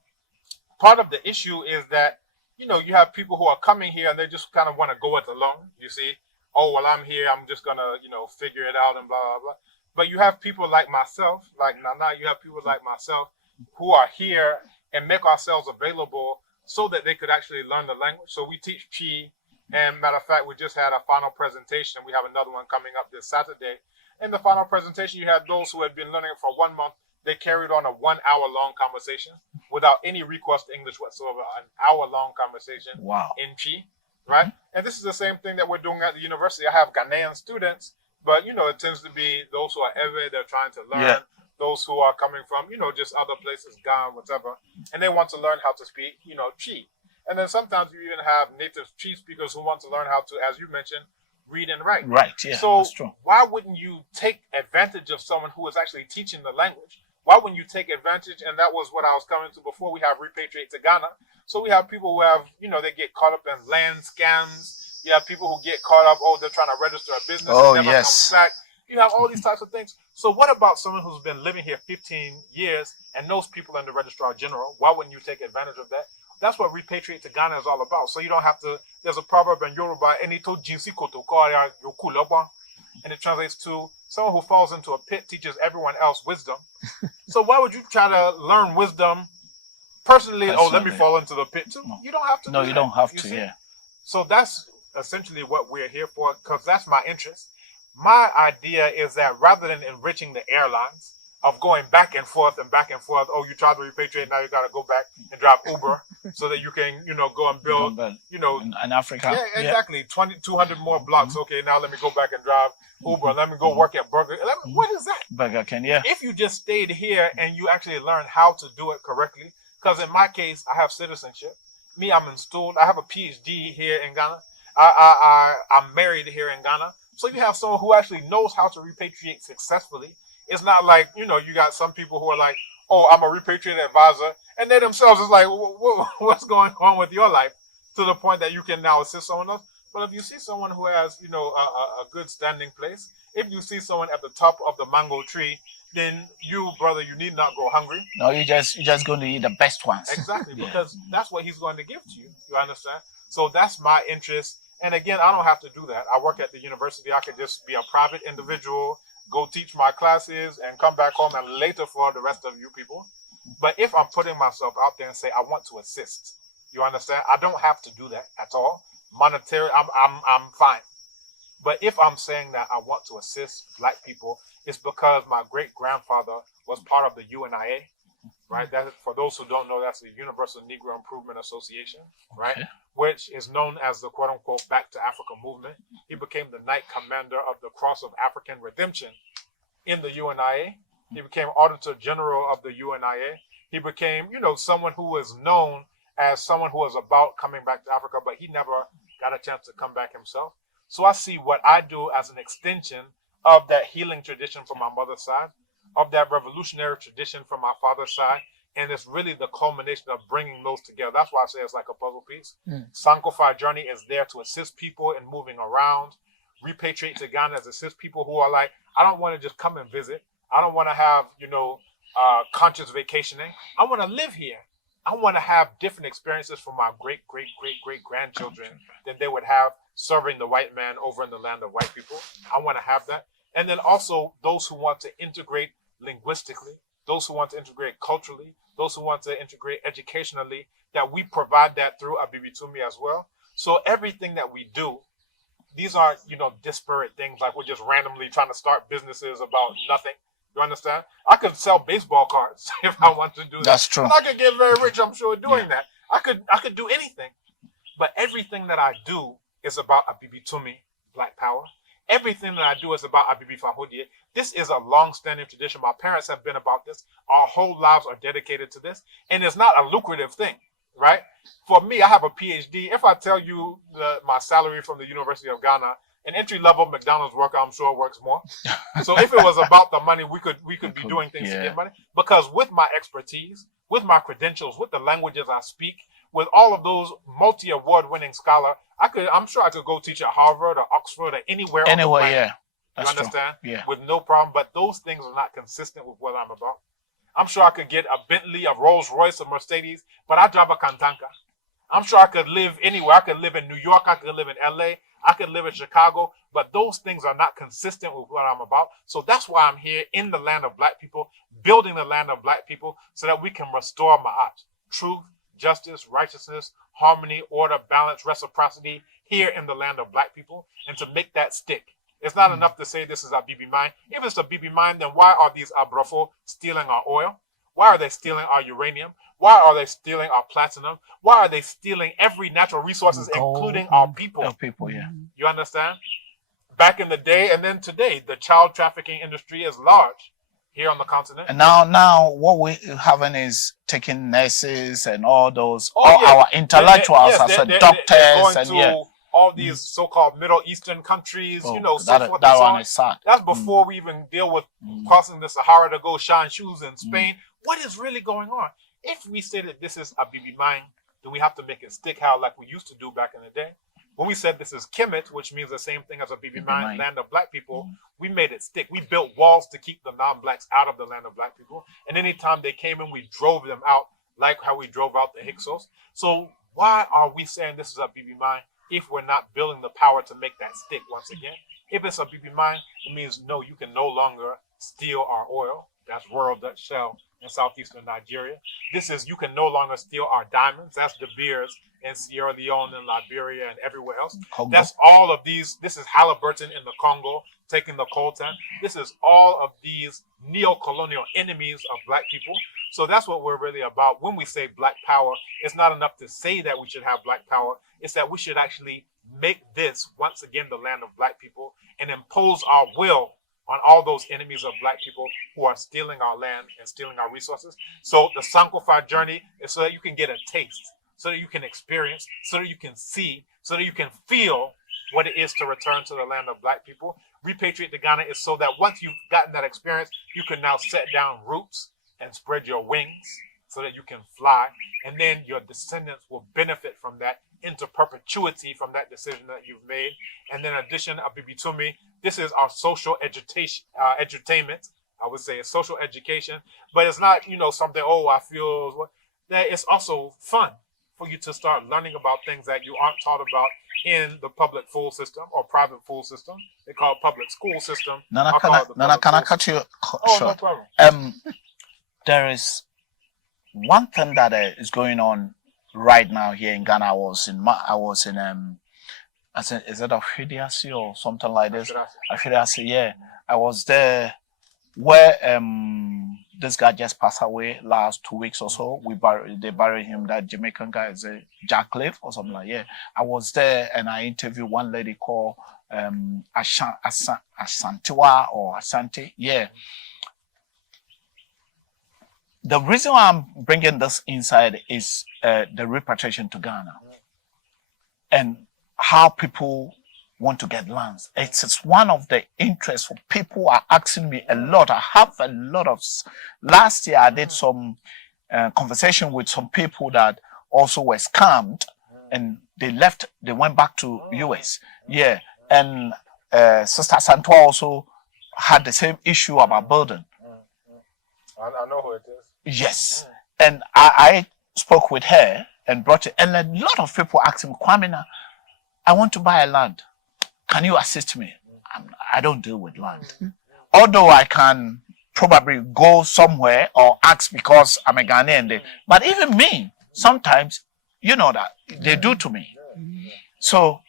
part of the issue is that, you have people who are coming here and they just kind of want to go it alone. You see, oh, well, I'm here, I'm just going to, figure it out and blah, blah, blah. But you have people like myself, like Nana, you have people like myself who are here and make ourselves available so that they could actually learn the language. So we teach Chi, and matter of fact, we just had a final presentation. We have another one coming up this Saturday. In the final presentation, you had those who had been learning it for 1 month. They carried on a 1 hour long conversation without any recourse to English whatsoever, an hour long conversation in Chi, right? And this is the same thing that we're doing at the university. I have Ghanaian students, but, it tends to be those who are ever, they're trying to learn, those who are coming from, just other places, Ghana, whatever, and they want to learn how to speak, Chi. And then sometimes you even have native Chi speakers who want to learn how to, as you mentioned, read and write. Right, yeah, so that's true. Why wouldn't you take advantage of someone who is actually teaching the language? Why wouldn't you take advantage? And that was what I was coming to before. We have Repatriate to Ghana. So we have people who have, they get caught up in land scams. You have people who get caught up, they're trying to register a business and never comes back. You have all these types of things. So what about someone who's been living here 15 years and knows people in the Registrar General? Why wouldn't you take advantage of that? That's what Repatriate to Ghana is all about. So you don't have to, there's a proverb in Yoruba, and it translates to someone who falls into a pit teaches everyone else wisdom. So why would you try to learn wisdom personally? Oh, let me fall into the pit too. You don't have to. No, you don't have to, yeah. So that's essentially what we're here for, because that's my interest. My idea is that rather than enriching the airlines of going back and forth, oh, you tried to repatriate, now you got to go back and drive Uber so that you can, go and build, in Africa. Yeah, exactly. 200 more blocks. Okay, now let me go back and drive Uber. Let me go work at Burger. What is that? Burger King, yeah. If you just stayed here and you actually learned how to do it correctly, because in my case, I have citizenship. Me, I'm installed. I have a PhD here in Ghana. I'm married here in Ghana. So you have someone who actually knows how to repatriate successfully. It's not like, you got some people who are like, oh, I'm a repatriate advisor. And they themselves is like, what's going on with your life? To the point that you can now assist someone else. But if you see someone who has, a good standing place, if you see someone at the top of the mango tree, then you, brother, you need not go hungry. No, you're just going to eat the best ones. Exactly, because that's what he's going to give to you. You understand? So that's my interest. And again, I don't have to do that. I work at the university. I could just be a private individual, go teach my classes, and come back home and later for the rest of you people. But if I'm putting myself out there and say I want to assist, you understand? I don't have to do that at all. Monetary, I'm fine. But if I'm saying that I want to assist Black people, it's because my great-grandfather was part of the UNIA, right? That, for those who don't know, that's the Universal Negro Improvement Association, right? Okay. Which is known as the quote-unquote Back to Africa movement. He became the Knight Commander of the Cross of African Redemption in the UNIA. He became Auditor General of the UNIA. He became, someone who was known as someone who was about coming back to Africa, but he never got a chance to come back himself. So I see what I do as an extension of that healing tradition from my mother's side, of that revolutionary tradition from my father's side, and it's really the culmination of bringing those together. That's why I say it's like a puzzle piece. Sankofa Journey is there to assist people in moving around. Repatriate to Ghana is assist people who are like, I don't want to just come and visit. I don't want to have, conscious vacationing. I want to live here. I want to have different experiences from my great-great-great-great-grandchildren than they would have serving the white man over in the land of white people. I want to have that. And then also those who want to integrate linguistically, those who want to integrate culturally, those who want to integrate educationally, that we provide that through Abibitumi as well. So everything that we do, these aren't, disparate things like we're just randomly trying to start businesses about nothing. You understand? I could sell baseball cards if I want to do that. That's true. And I could get very rich, I'm sure, doing that. I could do anything. But everything that I do is about Abibitumi, Black Power. Everything that I do is about Abibi Fahodie. This is a long-standing tradition. My parents have been about this. Our whole lives are dedicated to this. And it's not a lucrative thing, right? For me, I have a PhD. If I tell you my salary from the University of Ghana, an entry-level McDonald's worker, I'm sure works more. So if it was about the money, we could be doing things to get money. Because with my expertise, with my credentials, with the languages I speak, with all of those multi-award-winning scholar, I'm sure I could go teach at Harvard or Oxford or anywhere. Anywhere, yeah. You understand? True. Yeah. With no problem. But those things are not consistent with what I'm about. I'm sure I could get a Bentley, a Rolls Royce, a Mercedes, but I drive a Kantanka. I'm sure I could live anywhere. I could live in New York. I could live in LA. I could live in Chicago. But those things are not consistent with what I'm about. So that's why I'm here in the land of Black people, building the land of Black people so that we can restore Ma'at. Truth, justice, righteousness, harmony, order, balance, reciprocity here in the land of Black people, and to make that stick. It's not enough to say this is a BB mine. If it's a BB mine, then why are these Abrafo stealing our oil? Why are they stealing our uranium? Why are they stealing our platinum? Why are they stealing every natural resources, including our people? Our people, yeah. You understand? Back in the day and then today, the child trafficking industry is large here on the continent. And now what we having is taking nurses and all those, our intellectuals as doctors and all these so-called Middle Eastern countries, so forth and so on. Is sad. That's before we even deal with crossing the Sahara to go shine shoes in Spain. What is really going on? If we say that this is a Bibi mine, then we have to make it stick how like we used to do back in the day. When we said this is Kemet, which means the same thing as a Bibi mine, land of Black people, we made it stick. We built walls to keep the non-Blacks out of the land of Black people. And anytime they came in, we drove them out, like how we drove out the Hyksos. So why are we saying this is a Bibi mine if we're not building the power to make that stick once again? If it's a Bibi mine, it means no, you can no longer steal our oil. That's Royal Dutch Shell in southeastern Nigeria. This is, you can no longer steal our diamonds. That's De Beers in Sierra Leone and Liberia and everywhere else. Congo. That's all of these. This is Halliburton in the Congo taking the coltan. This is all of these neo-colonial enemies of Black people. So that's what we're really about. When we say Black power, it's not enough to say that we should have Black power. It's that we should actually make this once again the land of Black people and impose our will on all those enemies of Black people who are stealing our land and stealing our resources. So the Sankofa journey is so that you can get a taste, so that you can experience, so that you can see, so that you can feel what it is to return to the land of Black people. Repatriate to Ghana is so that once you've gotten that experience, you can now set down roots and spread your wings so that you can fly. And then your descendants will benefit from that into perpetuity from that decision that you've made. And then in addition, Abibitumi, this is our social edutainment. I would say it's social education, but it's not, something, I feel that it's also fun for you to start learning about things that you aren't taught about in the public school system or private school system. They call it public school system. Nana, can I cut you short? No problem. There is one thing that is going on right now here in Ghana. I was in is it Afidiasi or something like this? Afidiasi, yeah. I was there where this guy just passed away last 2 weeks or so. They buried him. That Jamaican guy is a Jack Cliff or something like that. I was there and I interviewed one lady called Asantiwa or Asante. Yeah. The reason why I'm bringing this inside is the repatriation to Ghana and how people want to get lands. It's one of the interests for people are asking me a lot. I have a lot of, last year I did some conversation with some people that also were scammed and they went back to US. Yeah. And Sister Santua also had the same issue about burden. I know who it is. Yes. And I spoke with her and brought it. And a lot of people asked me, Kwaminat, I want to buy a land. Can you assist me? I don't deal with land. Although I can probably go somewhere or ask because I'm a Ghanaian. But even me, sometimes, that they do to me. So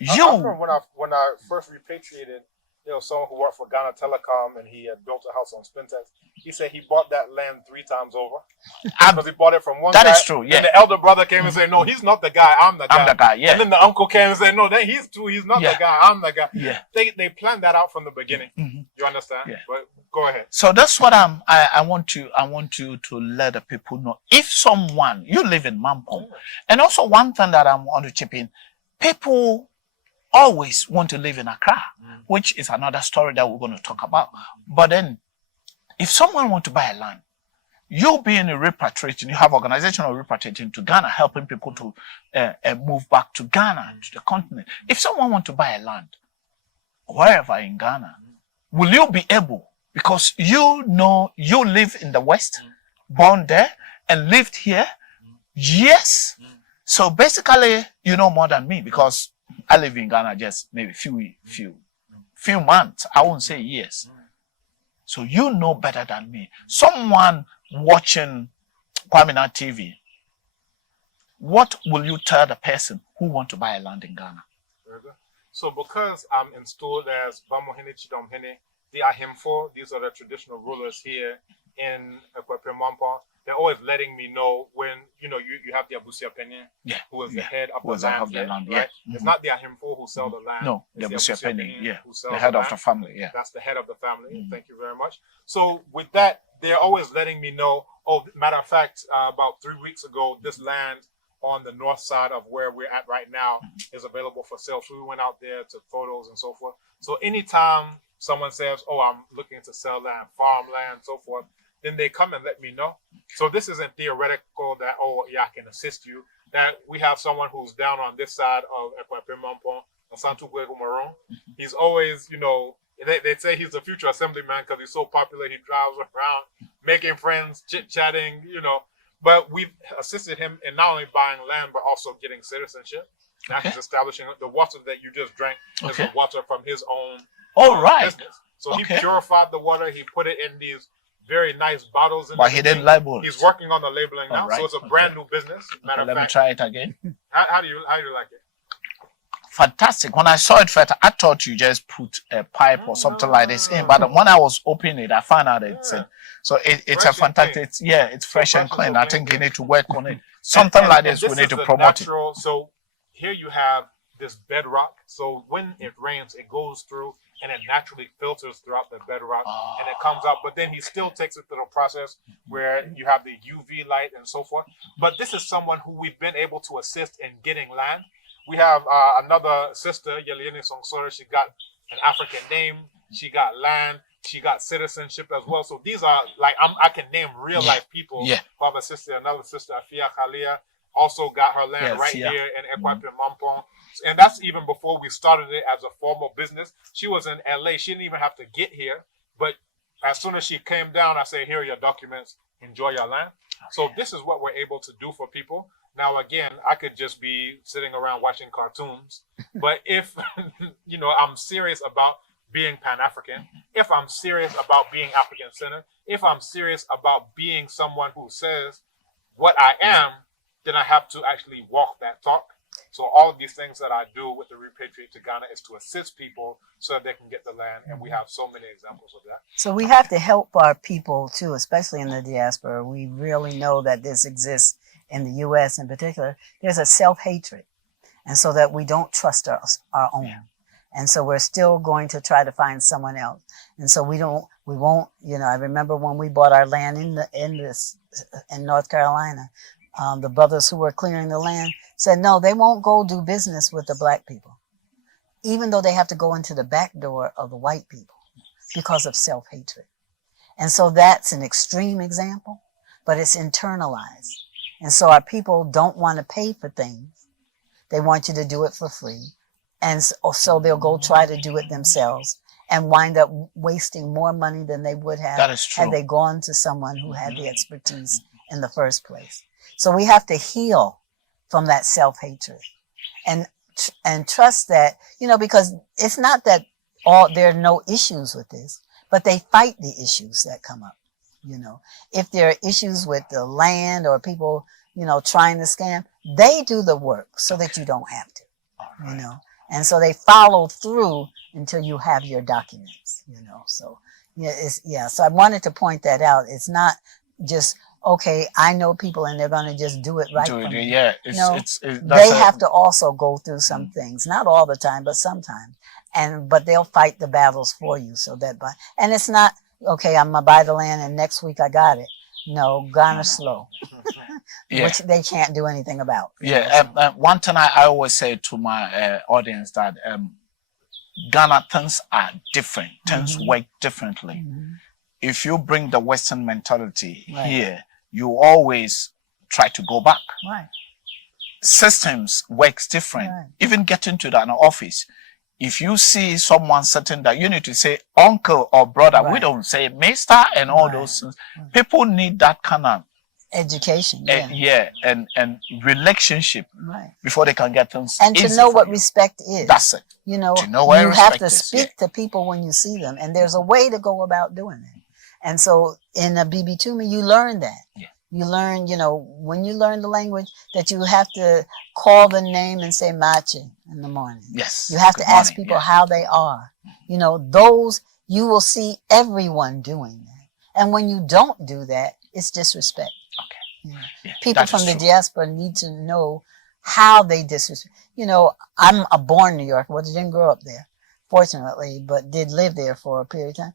I remember when I first repatriated, there was someone who worked for Ghana Telecom, and he had built a house on Spintex. He said he bought that land 3 times over because he bought it from one guy. That is true, yeah. And the elder brother came and said, no, he's not the guy, I'm the guy. I'm the guy, yeah. And then the uncle came and said, no, then he's not the guy, I'm the guy. Yeah. They planned that out from the beginning. You understand? Yeah. But go ahead. So that's what I want you to let the people know. If someone, you live in Mampong, and also one thing that I want to chip in, people always want to live in Accra, which is another story that we're going to talk about. But then, if someone wants to buy a land, you being a repatriation, you have organization of repatriating to Ghana, helping people to move back to Ghana, to the continent. If someone wants to buy a land, wherever in Ghana, will you be able, because you know you live in the West, born there, and lived here? Yes. So basically, you know more than me, because I live in Ghana just maybe few months. I won't say years. So you know better than me. Someone watching Kwaminat TV, what will you tell the person who want to buy a land in Ghana? Very good. So because I'm installed as Bamohene Chidomhene, the Ahimfo, these are the traditional rulers here in Mampong. They're always letting me know when, you have the Abusia Penye, who is the head of the land, right? It's not the Ahimfo who sell the land. No, it's the Abusia Penye, who sells the head of land. the family, yeah. That's the head of the family. Thank you very much. So with that, they're always letting me know, matter of fact, about 3 weeks ago, this land on the north side of where we're at right now is available for sale. So we went out there, took photos and so forth. So anytime someone says, I'm looking to sell land, farmland, so forth, then they come and let me know. So this isn't theoretical that, I can assist you. That we have someone who's down on this side of Mampong, Santu Maron. He's always, they say he's the future assemblyman because he's so popular. He drives around making friends, chit-chatting, But we've assisted him in not only buying land, but also getting citizenship. Now he's establishing the water that you just drank is the water from his own business. So he purified the water. He put it in these very nice bottles. But he didn't label it. He's working on the labeling now. So it's a brand new business. Matter of fact. Let me try it again. How do you like it? Fantastic. When I saw it first, I thought you just put a pipe or something like this in. But when I was opening it, I found out it's it's a fantastic. It's fresh and clean. I think you need to work on it. Something like this, we need to promote it. So here you have this bedrock. So when it rains, it goes through and it naturally filters throughout the bedrock and it comes out. But then he still takes it through the process where you have the UV light and so forth. But this is someone who we've been able to assist in getting land. We have another sister, Yeliene Songsora. She got an African name. She got land. She got citizenship as well. So these are I can name real life people. Yeah. We have a sister, another sister, Afia Khalia, also got her land here in Mampong. And that's even before we started it as a formal business. She was in LA. She didn't even have to get here. But as soon as she came down, I said, here are your documents. Enjoy your land. So this is what we're able to do for people. Now, again, I could just be sitting around watching cartoons. But if, I'm serious about being Pan-African, if I'm serious about being African-centered, if I'm serious about being someone who says what I am, then I have to actually walk that talk. So all of these things that I do with the Repatriate to Ghana is to assist people so that they can get the land. And we have so many examples of that. So we have to help our people too, especially in the diaspora. We really know that this exists in the U.S. in particular. There's a self-hatred. And so that we don't trust our own. And so we're still going to try to find someone else. And so we won't, I remember when we bought our land in North Carolina, the brothers who were clearing the land said, no, they won't go do business with the black people, even though they have to go into the back door of the white people because of self-hatred. And so that's an extreme example, but it's internalized. And so our people don't want to pay for things. They want you to do it for free. And so they'll go try to do it themselves and wind up wasting more money than they would have had they gone to someone who had the expertise in the first place. So we have to heal from that self-hatred and trust that, because it's not that there are no issues with this, but they fight the issues that come up. If there are issues with the land or people, trying to scam, they do the work so that you don't have to, And so they follow through until you have your documents, So so I wanted to point that out. It's not just, okay, I know people and they're going to just do it right for me. Yeah, They have to also go through some things, not all the time, but sometimes. But they'll fight the battles for you, and it's not, okay, I'm gonna buy the land and next week I got it. No, Ghana's slow, which they can't do anything about. One thing I always say to my audience that Ghana, things are different. Things work differently. If you bring the Western mentality here, you always try to go back. Right. Systems works different. Right. Even getting to an office, if you see someone sitting there, you need to say uncle or brother. We don't say mister and all those things. People need that kind of education, and relationship before they can get things. And to know what respect is. That's it. You have to speak to people when you see them, and there's a way to go about doing it. And so in Abibitumi, you learn that. Yeah. You learn, when you learn the language, that you have to call the name and say machi in the morning. Yes. You have to ask people how they are. Those, you will see everyone doing that. And when you don't do that, it's disrespect. Okay. People from the diaspora need to know how they disrespect. I'm a born New Yorker. Well, I didn't grow up there, fortunately, but did live there for a period of time.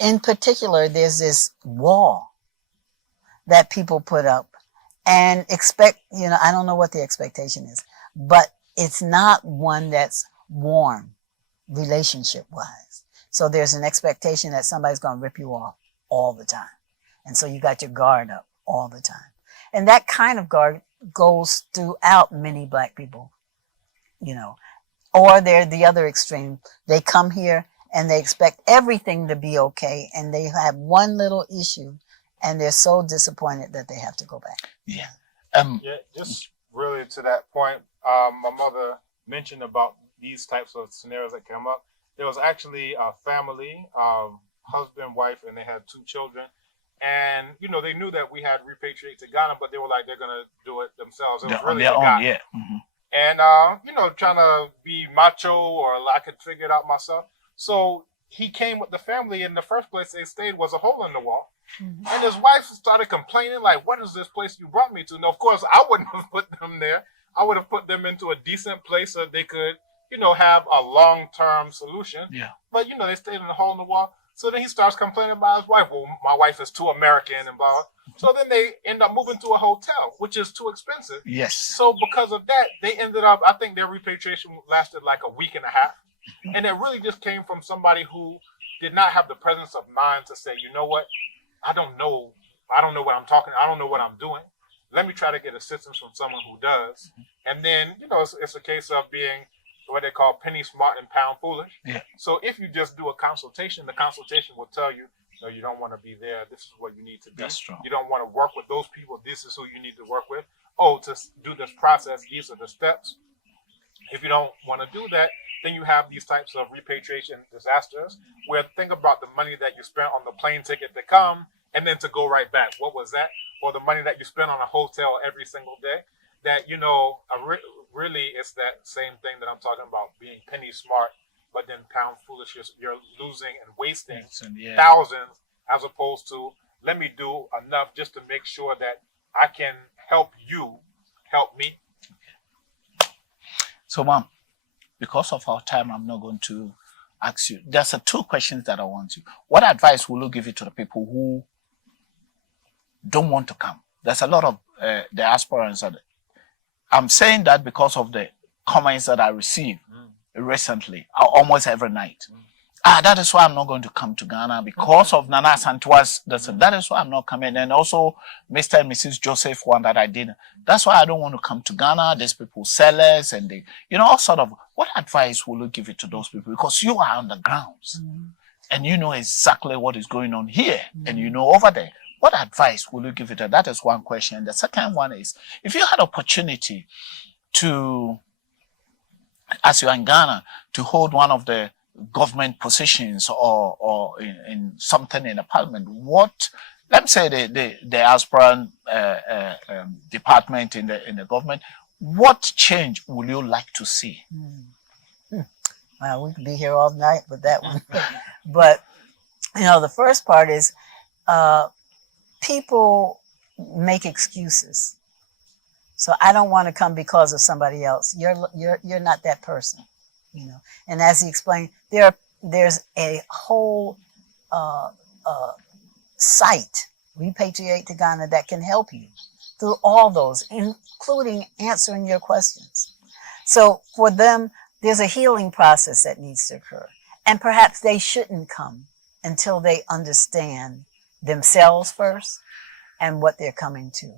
In particular, there's this wall that people put up and expect, I don't know what the expectation is, but it's not one that's warm relationship-wise. So there's an expectation that somebody's going to rip you off all the time. And so you got your guard up all the time. And that kind of guard goes throughout many Black people, Or they're the other extreme. They come here and they expect everything to be okay, and they have one little issue, and they're so disappointed that they have to go back. Just really to that point, my mother mentioned about these types of scenarios that come up. There was actually a family, husband, wife, and they had 2 children. And, they knew that we had repatriated to Ghana, but they were like, they're going to do it themselves. It was really their own, And, trying to be macho or I could figure it out myself. So he came with the family. In the first place they stayed was a hole in the wall. And his wife started complaining, like, what is this place you brought me to? Now, of course, I wouldn't have put them there. I would have put them into a decent place so they could, have a long-term solution. Yeah. But, they stayed in the hole in the wall. So then he starts complaining about his wife. Well, my wife is too American and blah, blah. So then they end up moving to a hotel, which is too expensive. Yes. So because of that, they ended up, I think their repatriation lasted like a week and a half. And it really just came from somebody who did not have the presence of mind to say, you know what? I don't know what I'm talking. I don't know what I'm doing. Let me try to get assistance from someone who does. And then, it's a case of being what they call penny smart and pound foolish. Yeah. So if you just do a consultation, the consultation will tell you, no, you don't want to be there. This is what you need to do. That's true. You don't want to work with those people. This is who you need to work with. Oh, to do this process, these are the steps. If you don't want to do that, then you have these types of repatriation disasters where think about the money that you spent on the plane ticket to come and then to go right back. What was that? Or the money that you spent on a hotel every single day. That, really it's that same thing that I'm talking about, being penny smart, but then pound foolish. You're losing and wasting thousands as opposed to let me do enough just to make sure that I can help you help me. So, Mom, because of our time, I'm not going to ask you. There's 2 questions that I want you. What advice will you give it to the people who don't want to come? There's a lot of diasporans. I'm saying that because of the comments that I received recently, almost every night. That is why I'm not going to come to Ghana because of Nana Santua's. That is why I'm not coming. And also Mr. and Mrs. Joseph one that I did. That's why I don't want to come to Ghana. There's people sellers and they, all sort of. What advice will you give it to those people? Because you are on the grounds and you know exactly what is going on here and over there. What advice will you give it? That is one question. The second one is, if you had opportunity to, as you are in Ghana, to hold one of the government positions or in something in the parliament, what, let's say the diaspora department in the government, what change would you like to see? Wow, we could be here all night with that one. But, the first part is people make excuses. So I don't want to come because of somebody else. You're not that person, And as he explained, there's a whole site, Repatriate to Ghana, that can help you through all those, including answering your questions. So for them, there's a healing process that needs to occur. And perhaps they shouldn't come until they understand themselves first and what they're coming to.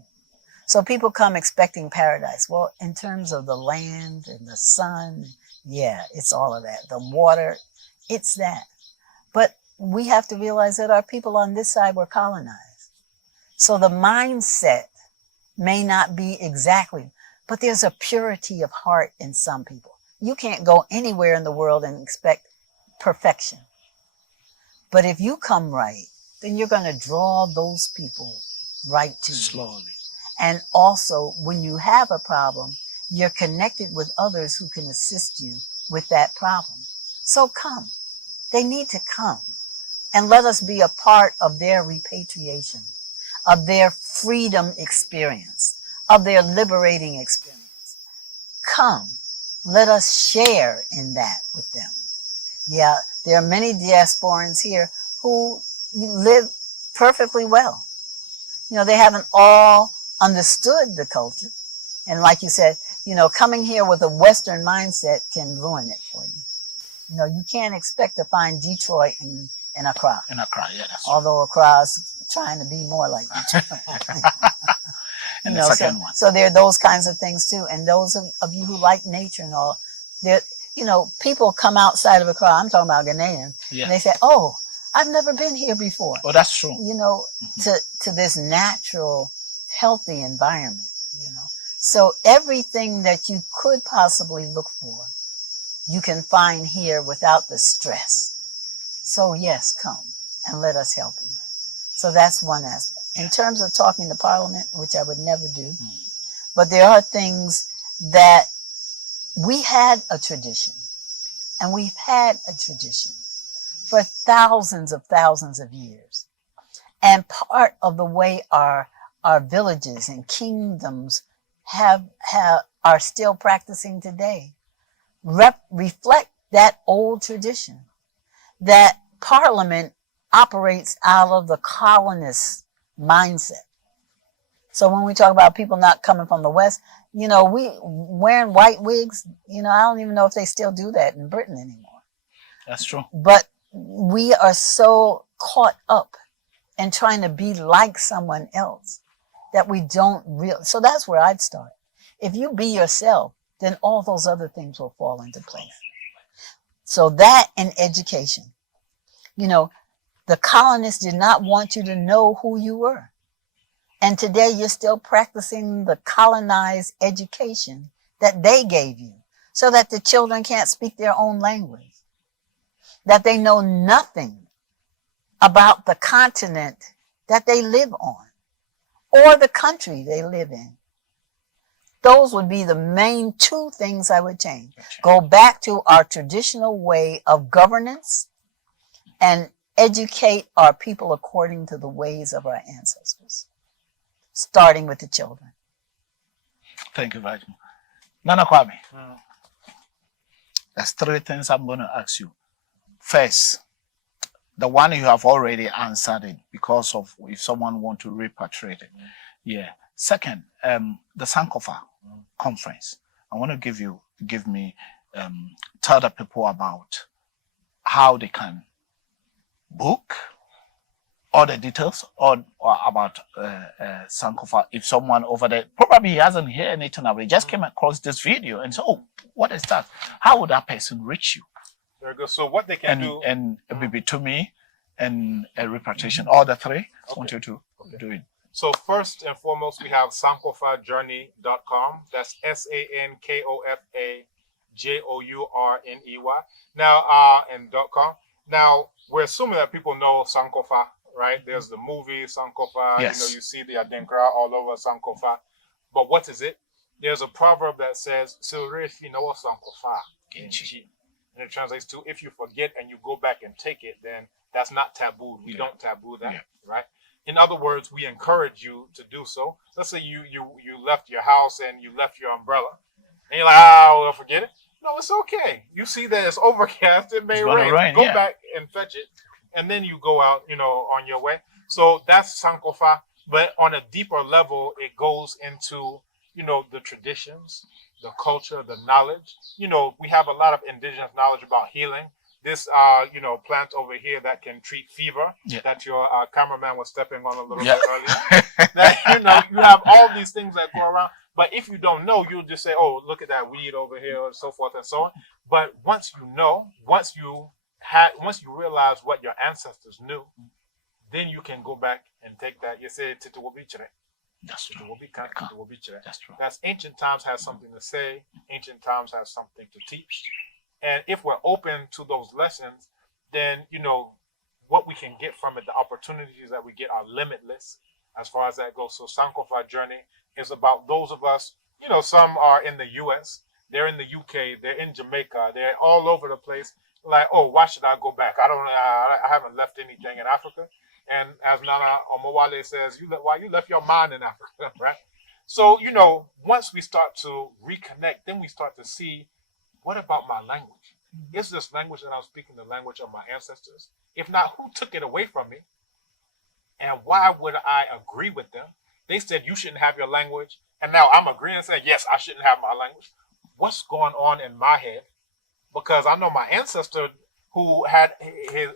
So people come expecting paradise. Well, in terms of the land and the sun, yeah, it's all of that. The water, it's that. But we have to realize that our people on this side were colonized. So the mindset may not be exactly, but there's a purity of heart in some people. You can't go anywhere in the world and expect perfection. But if you come right, then you're going to draw those people right to you. Slowly. And also, when you have a problem, you're connected with others who can assist you with that problem. So come. They need to come. And let us be a part of their repatriation, of their freedom experience, of their liberating experience. Come. Let us share in that with them. Yeah, there are many diasporans here who live perfectly well. They haven't all understood the culture. And like you said, coming here with a Western mindset can ruin it for you. You can't expect to find Detroit in Accra. In Accra, yeah, that's right. Although Accra's trying to be more like Detroit. And the second one. So there are those kinds of things too. And those of you who like nature and all, people come outside of Accra. I'm talking about Ghanaian. Yeah. And they say, "Oh, I've never been here before." Oh, that's true. To this natural, healthy environment. So everything that you could possibly look for, you can find here without the stress. So yes, come and let us help you. So that's one aspect. In terms of talking to Parliament, which I would never do, but there are things that we had a tradition, and we've had a tradition for thousands of years. And part of the way our villages and kingdoms are still practicing today reflect that old tradition, that Parliament operates out of the colonist mindset. So when we talk about people not coming from the West, we wearing white wigs, I don't even know if they still do that in Britain anymore. That's true. But we are so caught up in trying to be like someone else that we don't really. So that's where I'd start. If you be yourself, then all those other things will fall into place. So that and education. The colonists did not want you to know who you were. And today you're still practicing the colonized education that they gave you so that the children can't speak their own language, that they know nothing about the continent that they live on or the country they live in. Those would be the main two things I would change. Go back to our traditional way of governance and educate our people according to the ways of our ancestors, starting with the children. Thank you very much. Nana Kwame, there's three things I'm going to ask you. First, the one you have already answered it because of if someone want to repatriate it. Yeah. Second, the Sankofa conference. I want to tell the people about how they can book all the details or about Sankofa. If someone over there probably hasn't heard anything about it, just came across this video and said, "Oh, what is that?" How would that person reach you? Very good. So what they can do, and Abibitumi and repatriation, all the three. I want you to do it. So first and foremost, we have sankofajourney.com. That's SANKOFAJOURNEY. Now, and .com. Now, we're assuming that people know Sankofa, right? There's the movie Sankofa. Yes. You see the Adinkra all over Sankofa. But what is it? There's a proverb that says, "Silrefi no Sankofa." and it translates to if you forget and you go back and take it, then that's not taboo. We don't taboo that, right? In other words, we encourage you to do so. Let's say you left your house and you left your umbrella, and you're like, well, forget it. No, it's okay. You see that it's overcast, it may rain. Go back and fetch it, and then you go out, on your way. So that's Sankofa. But on a deeper level, it goes into, the traditions, the culture, the knowledge. We have a lot of indigenous knowledge about healing. This, plant over here that can treat fever that your cameraman was stepping on a little bit earlier. That, you have all these things that go around. But if you don't know, you'll just say, oh, look at that weed over here, and so forth and so on. But once you know, once you realize what your ancestors knew, then you can go back and take that. You say, Tito will be chire. That's true. That's true. That's ancient times has something to say. Ancient times has something to teach. And if we're open to those lessons, then, what we can get from it, the opportunities that we get are limitless as far as that goes. So Sankofa Journey is about those of us, some are in the U.S., they're in the U.K., they're in Jamaica, they're all over the place. Like, oh, why should I go back? I haven't left anything in Africa. And as Nana Omowale says, why you left your mind in Africa, right? So, once we start to reconnect, then we start to see, what about my language? Is this language that I'm speaking the language of my ancestors? If not, who took it away from me? And why would I agree with them? They said you shouldn't have your language, and now I'm agreeing and saying, yes, I shouldn't have my language. What's going on in my head? Because I know my ancestor who had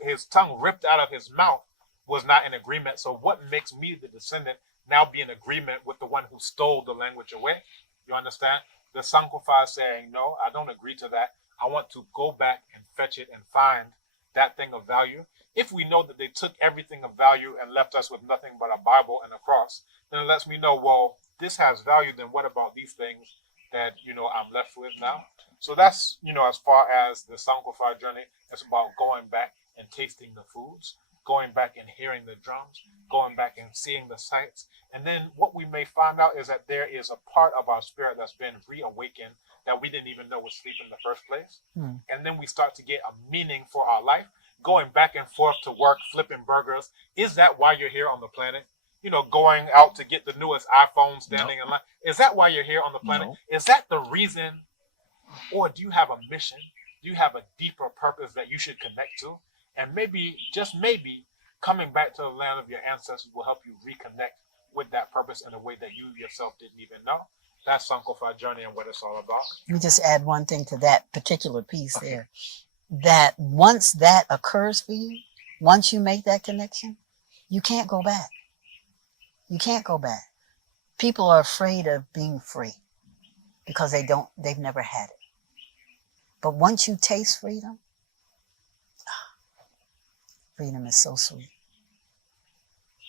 his tongue ripped out of his mouth was not in agreement. So what makes me, the descendant, now be in agreement with the one who stole the language away? You understand? The Sankofa is saying, no, I don't agree to that. I want to go back and fetch it and find that thing of value. If we know that they took everything of value and left us with nothing but a Bible and a cross, then it lets me know, well, this has value, then what about these things that, I'm left with now? So that's, as far as the Sankofa journey, it's about going back and tasting the foods, going back and hearing the drums, going back and seeing the sights. And then what we may find out is that there is a part of our spirit that's been reawakened that we didn't even know was asleep in the first place. And then we start to get a meaning for our life, going back and forth to work, flipping burgers. Is that why you're here on the planet? Going out to get the newest iPhone, standing in line. Is that why you're here on the planet? No. Is that the reason? Or do you have a mission? Do you have a deeper purpose that you should connect to? And maybe, just maybe, coming back to the land of your ancestors will help you reconnect with that purpose in a way that you yourself didn't even know. That's Sankofa Journey and what it's all about. Let me just add one thing to that particular piece there. That once that occurs for you, once you make that connection, you can't go back. You can't go back. People are afraid of being free because they've never had it. But once you taste freedom, freedom is so sweet.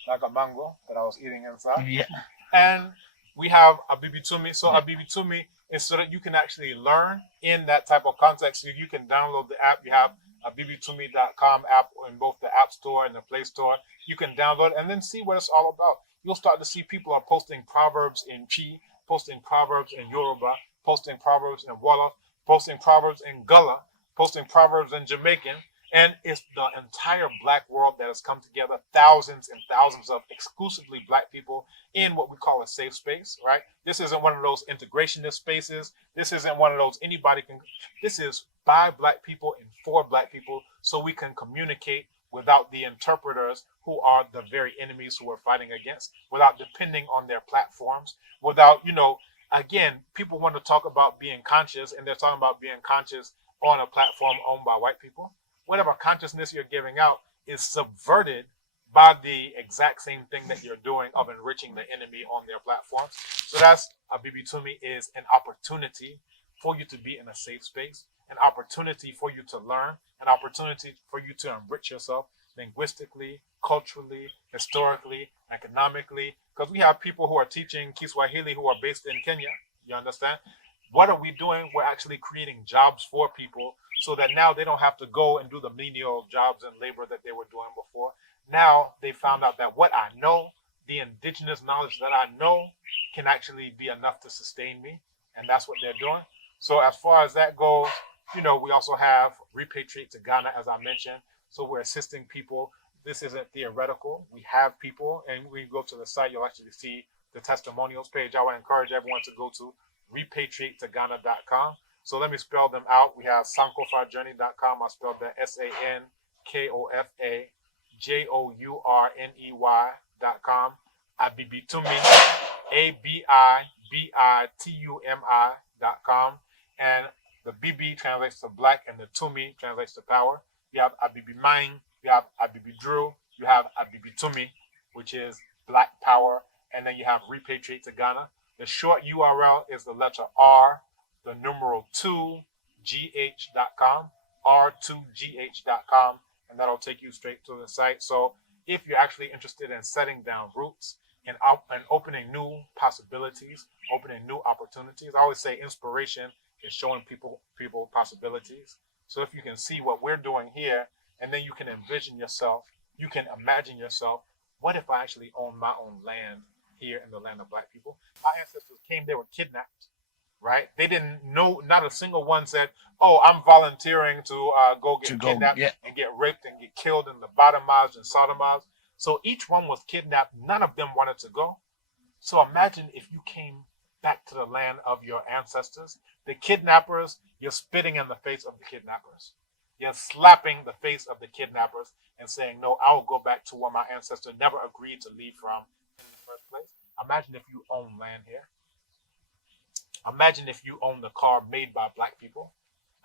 Like a mango that I was eating inside. Yeah. And we have Abibitumi. So Abibitumi is so that you can actually learn in that type of context. So you can download the app. You have Abibitumi.com app in both the App Store and the Play Store. You can download and then see what it's all about. You'll start to see people are posting proverbs in Chi, posting proverbs in Yoruba, posting proverbs in Wolof, posting proverbs in Gullah, posting proverbs in Jamaican. And it's the entire Black world that has come together, thousands and thousands of exclusively Black people in what we call a safe space, right? This isn't one of those integrationist spaces. This isn't one of those anybody can. This is by Black people and for Black people, so we can communicate without the interpreters who are the very enemies who we're fighting against, without depending on their platforms, without, again, people want to talk about being conscious, and they're talking about being conscious on a platform owned by white people. Whatever consciousness you're giving out is subverted by the exact same thing that you're doing of enriching the enemy on their platforms. So that's Abibitumi is an opportunity for you to be in a safe space, an opportunity for you to learn, an opportunity for you to enrich yourself linguistically, culturally, historically, economically, because we have people who are teaching Kiswahili who are based in Kenya. You understand? What are we doing? We're actually creating jobs for people so that now they don't have to go and do the menial jobs and labor that they were doing before. Now they found out that what I know, the indigenous knowledge that I know, can actually be enough to sustain me. And that's what they're doing. So as far as that goes, you know, we also have Repatriate to Ghana, as I mentioned. So we're assisting people. This isn't theoretical. We have people, and when you go to the site, you'll actually see the testimonials page. I would encourage everyone to go to repatriatetogana.com. So let me spell them out. We have sankofajourney.com. I spelled that SANKOFAJOURNEY.com. Abibitumi, ABIBITUMI.com. And the BB translates to black, and the Tumi translates to power. You have Abibimine, you have Abibidru, you have Abibitumi, which is black power, and then you have Repatriate to Ghana. The short URL is the letter R, the numeral 2gh.com, r2gh.com, and that'll take you straight to the site. So if you're actually interested in setting down roots and opening new possibilities, opening new opportunities, I always say inspiration is showing people possibilities. So if you can see what we're doing here, and then you can envision yourself, you can imagine yourself, what if I actually own my own land here in the land of black people? My ancestors came, they were kidnapped, right? They didn't know, not a single one said, oh, I'm volunteering to go get kidnapped and get raped and get killed and lobotomized and sodomized. So each one was kidnapped. None of them wanted to go. So imagine if you came back to the land of your ancestors. The kidnappers, you're spitting in the face of the kidnappers. You're slapping the face of the kidnappers and saying, no, I will go back to where my ancestor never agreed to leave from in the first place. Imagine if you own land here. Imagine if you own the car made by black people.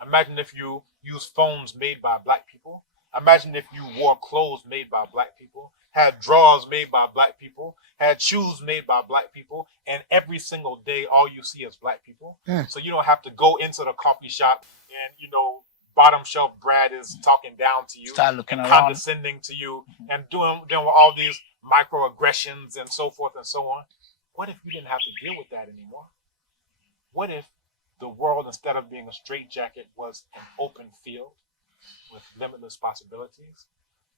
Imagine if you use phones made by black people. Imagine if you wore clothes made by black people, had drawers made by black people, had shoes made by black people, and every single day all you see is black people. So you don't have to go into the coffee shop and, you know, bottom shelf Brad is talking down to you, start looking around, condescending to you, and doing all these microaggressions and so forth and so on. What if you didn't have to deal with that anymore? What if the world, instead of being a straitjacket, was an open field with limitless possibilities?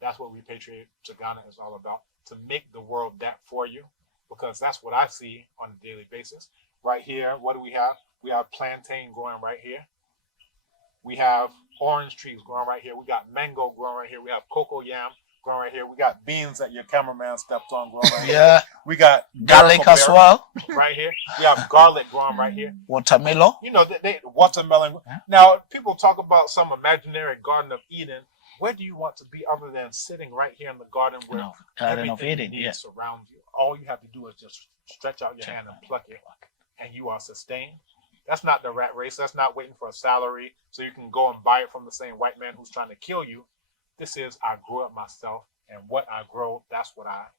That's what Repatriate to Ghana is all about, to make the world that for you, because that's what I see on a daily basis. Right here, what do we have? We have plantain growing right here. We have orange trees growing right here. We got mango growing right here. We have cocoa yam growing right here. We got beans that your cameraman stepped on growing right here. We got garlic as well right here. We have garlic growing right here. Watermelon. You know, watermelon. Now, people talk about some imaginary Garden of Eden. Where do you want to be other than sitting right here in the garden where everything you need surrounds you? All you have to do is just stretch out your hand and pluck it, and you are sustained. That's not the rat race. That's not waiting for a salary so you can go and buy it from the same white man who's trying to kill you. This is, I grew up myself, and what I grow, that's what I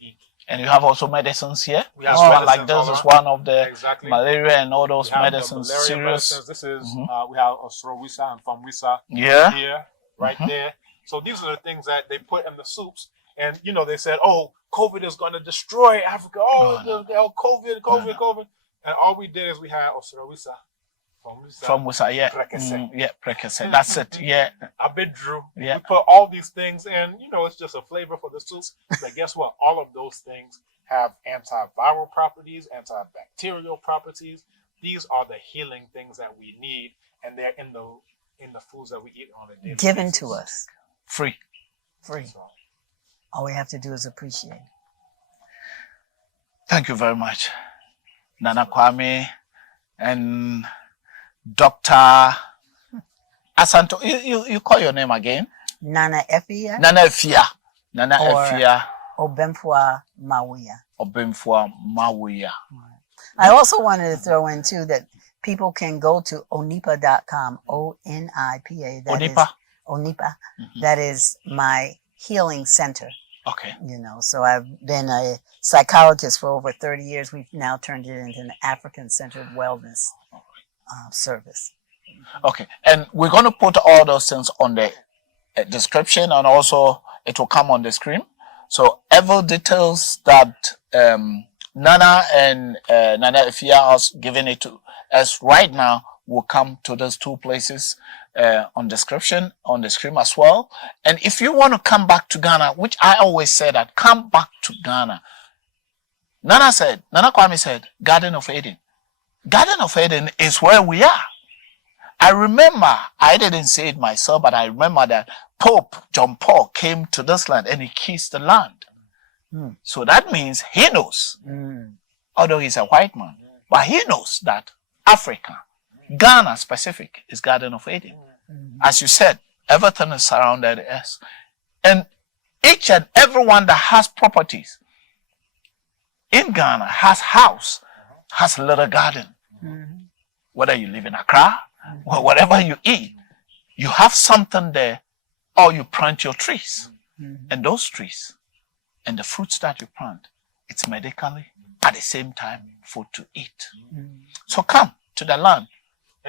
eat. And you have also medicines here. We have medicines like this is one of the malaria and all those medicines. Medicines. This is we have Osrowisa and Famwisa here, right there. So these are the things that they put in the soups. And you know, they said, "Oh, COVID is going to destroy Africa." COVID. And all we did is we had Osrowisa. From Wisa, prekese. That's it, Abidru. We put all these things in, you know, it's just a flavor for the soups. But guess what? All of those things have antiviral properties, antibacterial properties. These are the healing things that we need, and they're in the foods that we eat on a daily given basis. to us. Free. So, all we have to do is appreciate. Thank you very much, Nana Kwame and Dr. Asanto. You call your name again? Nana Efia. Nana Efia. Nana Efia. Obemfua Mawia. Obemfua Mawia. I also wanted to throw in too that people can go to onipa.com. ONIPA. Onipa. Onipa. That is my healing center. Okay. You know, so I've been a psychologist for over 30 years. We've now turned it into an African-centered wellness service. Okay, and we're going to put all those things on the description, and also it will come on the screen. So every details that Nana and Nana Efia has given it to us right now will come to those two places on the screen as well. And if you want to come back to Ghana, which I always say that, come back to Ghana. Nana Kwame said, Garden of Eden. Garden of Eden is where we are. I remember, I didn't say it myself, but I remember that Pope John Paul came to this land and he kissed the land. So that means he knows, although he's a white man, but he knows that Africa, Ghana specific, is Garden of Eden. As you said, everything is surrounded us. And each and everyone that has properties in Ghana has house, has a little garden. Whether you live in Accra, or whatever you eat, you have something there, or you plant your trees. And those trees and the fruits that you plant, it's medically, at the same time, food to eat. So come to the land,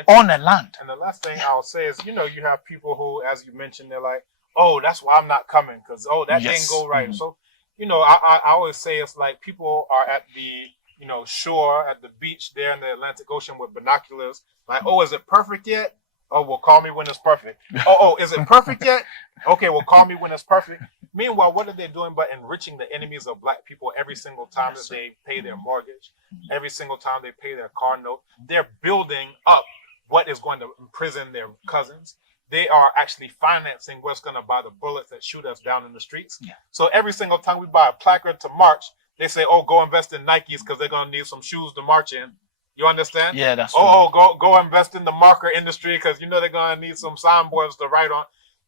own a land. And the last thing I'll say is, you know, you have people who, as you mentioned, they're like, oh, that's why I'm not coming, because, oh, that didn't go right. So, you know, I always say it's like people are at the, you know, shore, at the beach there in the Atlantic Ocean with binoculars, like, oh, is it perfect yet? Oh, well, call me when it's perfect. Oh, is it perfect yet? Okay, well, call me when it's perfect. Meanwhile, what are they doing but enriching the enemies of black people every single time that they pay their mortgage, every single time they pay their car note? They're building up what is going to imprison their cousins. They are actually financing what's going to buy the bullets that shoot us down in the streets. So every single time we buy a placard to march, they say, oh, go invest in Nikes because they're going to need some shoes to march in. You understand? Yeah, that's go invest in the marker industry because you know they're going to need some signboards to write on.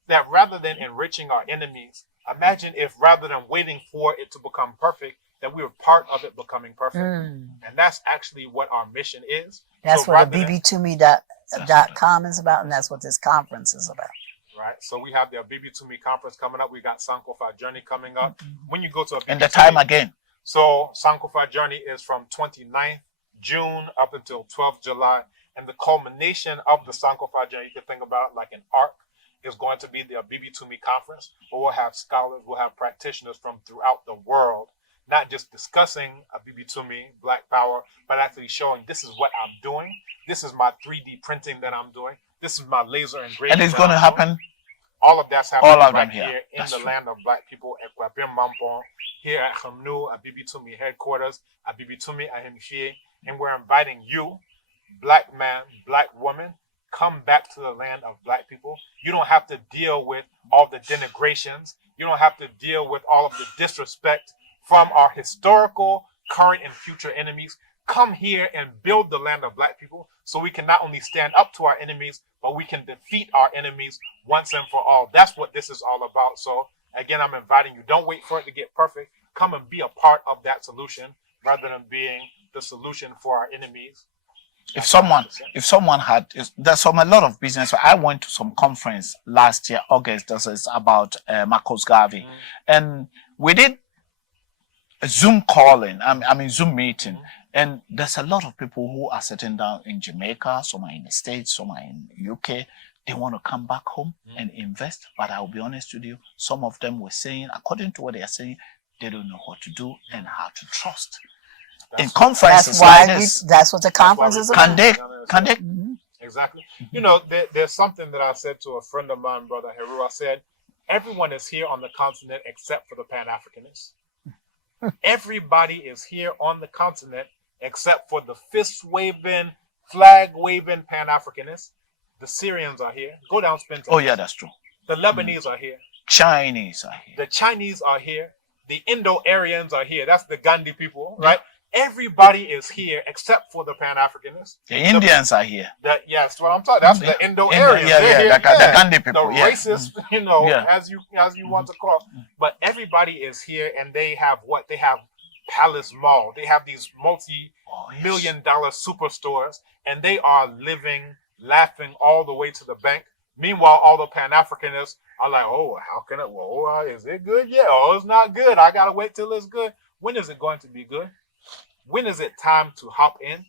That rather than enriching our enemies, imagine if rather than waiting for it to become perfect, that we were part of it becoming perfect. And that's actually what our mission is. That's so what Abibitumi.com is about, and that's what this conference is about. Right. So we have the Abibitumi conference coming up. We got Sankofa Journey coming up. When you go to Abibitumi, and the time again. So Sankofa Journey is from 29th June up until 12th July. And the culmination of the Sankofa Journey, you can think about it like an arc, is going to be the Abibitumi conference, where we'll have scholars, we'll have practitioners from throughout the world, not just discussing Abibitumi, Black Power, but actually showing this is what I'm doing. This is my 3D printing that I'm doing. This is my laser engraving. And it's going to happen. All of that's happening right here in the land of black people at Kwapim Mampong, here at Khamnu, Abibitumi headquarters, Abibitumi Ahimshie, and we're inviting you, black man, black woman, come back to the land of black people. You don't have to deal with all the denigrations. You don't have to deal with all of the disrespect from our historical, current, and future enemies. Come here and build the land of black people so we can not only stand up to our enemies, but we can defeat our enemies once and for all. That's what this is all about. So again, I'm inviting you. Don't wait for it to get perfect. Come and be a part of that solution rather than being the solution for our enemies. If someone had, there's a lot of business. I went to some conference last year, August. This is about Marcus Garvey, and we did a Zoom calling. Zoom meeting, and there's a lot of people who are sitting down in Jamaica. Some are in the States, some are in UK. They want to come back home and invest, but I'll be honest with you. Some of them were saying, according to what they are saying, they don't know what to do and how to trust. In conferences like this, that's what the conference is about. Can they? Exactly. You know, there's something that I said to a friend of mine, Brother Heru. I said, everyone is here on the continent except for the Pan-Africanists. Everybody is here on the continent except for the fist-waving, flag-waving Pan-Africanists. The Syrians are here. Go down, spend time. Oh, yeah, that's true. The Lebanese are here. Chinese are here. The Chinese are here. The Indo-Aryans are here. That's the Gandhi people, right? Everybody is here except for the Pan-Africanists. The Indians are here. Yes, what I'm talking. That's the Indo-Aryans. The Gandhi people. The racist, as you want to call. But everybody is here, and they have what? They have Palace Mall. They have these multi-million-dollar superstores, and they are living, laughing all the way to the bank. Meanwhile, all the Pan-Africanists are like, oh, how can it? Well, is it good? Yeah. Oh, it's not good. I gotta wait till it's good. When is it going to be good? When is it time to hop in?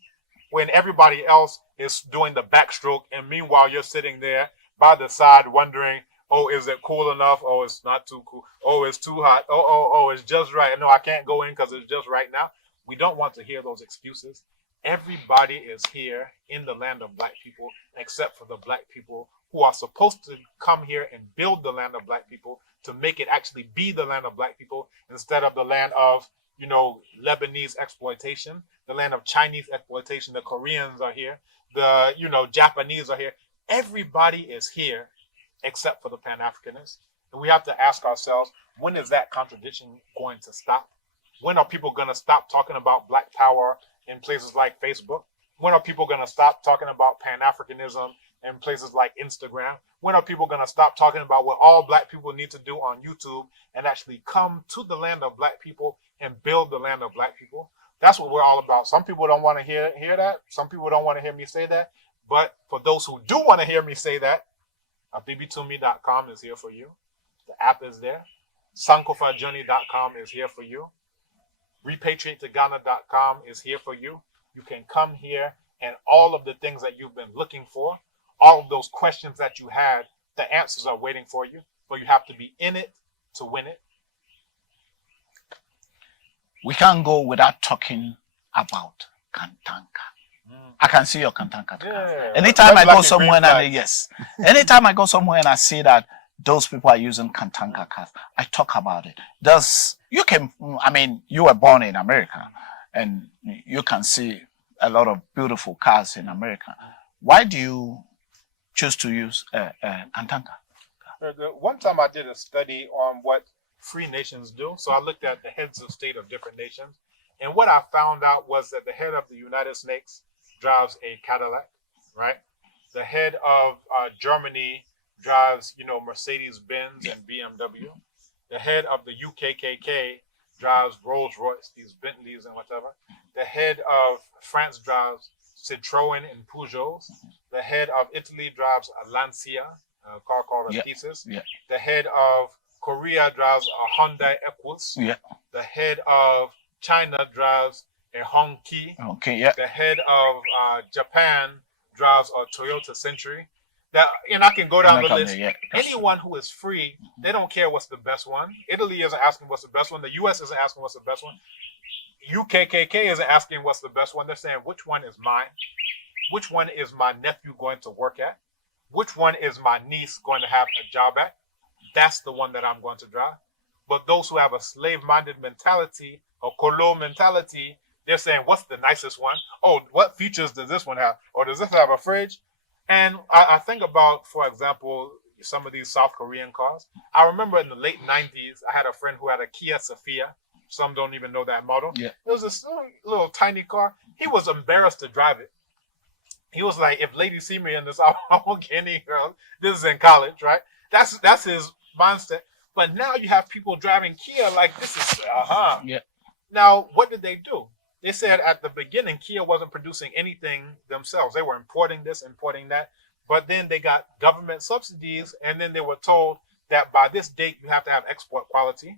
When everybody else is doing the backstroke, and meanwhile you're sitting there by the side wondering, oh, is it cool enough? Oh, it's not too cool. Oh, it's too hot. Oh, it's just right. No, I can't go in because it's just right now. We don't want to hear those excuses. Everybody is here in the land of black people, except for the black people who are supposed to come here and build the land of black people to make it actually be the land of black people instead of the land of, Lebanese exploitation, the land of Chinese exploitation. The Koreans are here. The, Japanese are here. everybody is here except for the Pan-Africanists. And we have to ask ourselves, when is that contradiction going to stop? When are people going to stop talking about Black power in places like Facebook? When are people going to stop talking about Pan-Africanism in places like Instagram? When are people going to stop talking about what all Black people need to do on YouTube and actually come to the land of Black people and build the land of Black people? That's what we're all about. Some people don't want to hear that. Some people don't want to hear me say that. But for those who do want to hear me say that, Abibitumi.com is here for you. The app is there. SankofaJourney.com is here for you. repatriateToGhana.com is here for you. You can come here and all of the things that you've been looking for, all of those questions that you had, the answers are waiting for you, but you have to be in it to win it. We can't go without talking about Kantanka. I can see your Kantanka. Yeah. Anytime I Black go and somewhere green and yes, anytime I go somewhere and I see that those people are using Kantanka cars, I talk about it. You were born in America and you can see a lot of beautiful cars in America. Why do you choose to use Kantanka? One time I did a study on what free nations do. So I looked at the heads of state of different nations. And what I found out was that the head of the United States drives a Cadillac, right? The head of Germany drives, Mercedes-Benz and BMW. The head of the UKKK drives Rolls-Royce, these Bentleys and whatever. The head of France drives Citroën and Peugeots. The head of Italy drives a Lancia, a car called a Thesis. Yeah. The head of Korea drives a Hyundai Equus. Yeah. The head of China drives a Hongqi. Okay, yeah. The head of Japan drives a Toyota Century. And I can go down the list. Anyone who is free, they don't care what's the best one. Italy isn't asking what's the best one. The US isn't asking what's the best one. UKKK isn't asking what's the best one. They're saying, which one is mine? Which one is my nephew going to work at? Which one is my niece going to have a job at? That's the one that I'm going to drive. But those who have a slave-minded mentality, a Kolo mentality, they're saying, what's the nicest one? Oh, what features does this one have? Or does this have a fridge? And I think about, for example, some of these South Korean cars. I remember in the late 90s, I had a friend who had a Kia Sophia. Some don't even know that model. Yeah. It was this little tiny car. He was embarrassed to drive it. He was like, if ladies see me in this, I won't get any girls. This is in college, right? That's his mindset. But now you have people driving Kia like this is, Yeah. Now, what did they do? They said at the beginning, Kia wasn't producing anything themselves. They were importing this, importing that. But then they got government subsidies, and then they were told that by this date, you have to have export quality.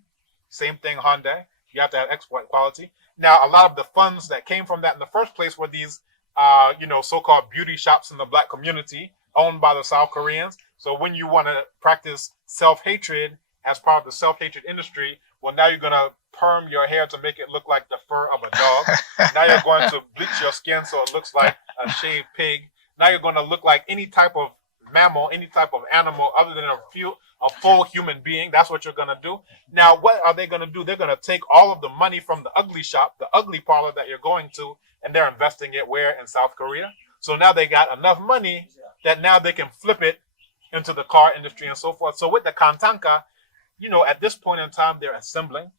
Same thing, Hyundai. You have to have export quality. Now, a lot of the funds that came from that in the first place were these, so-called beauty shops in the Black community owned by the South Koreans. So when you want to practice self-hatred as part of the self-hatred industry, well, now you're going to perm your hair to make it look like the fur of a dog. Now you're going to bleach your skin so it looks like a shaved pig. Now you're going to look like any type of mammal, any type of animal other than a full human being. That's what you're going to do. Now, what are they going to do? They're going to take all of the money from the ugly shop, the ugly parlor that you're going to, and they're investing it where? In South Korea. So now they got enough money that now they can flip it into the car industry and so forth. So with the Kantanka, at this point in time, they're assembling,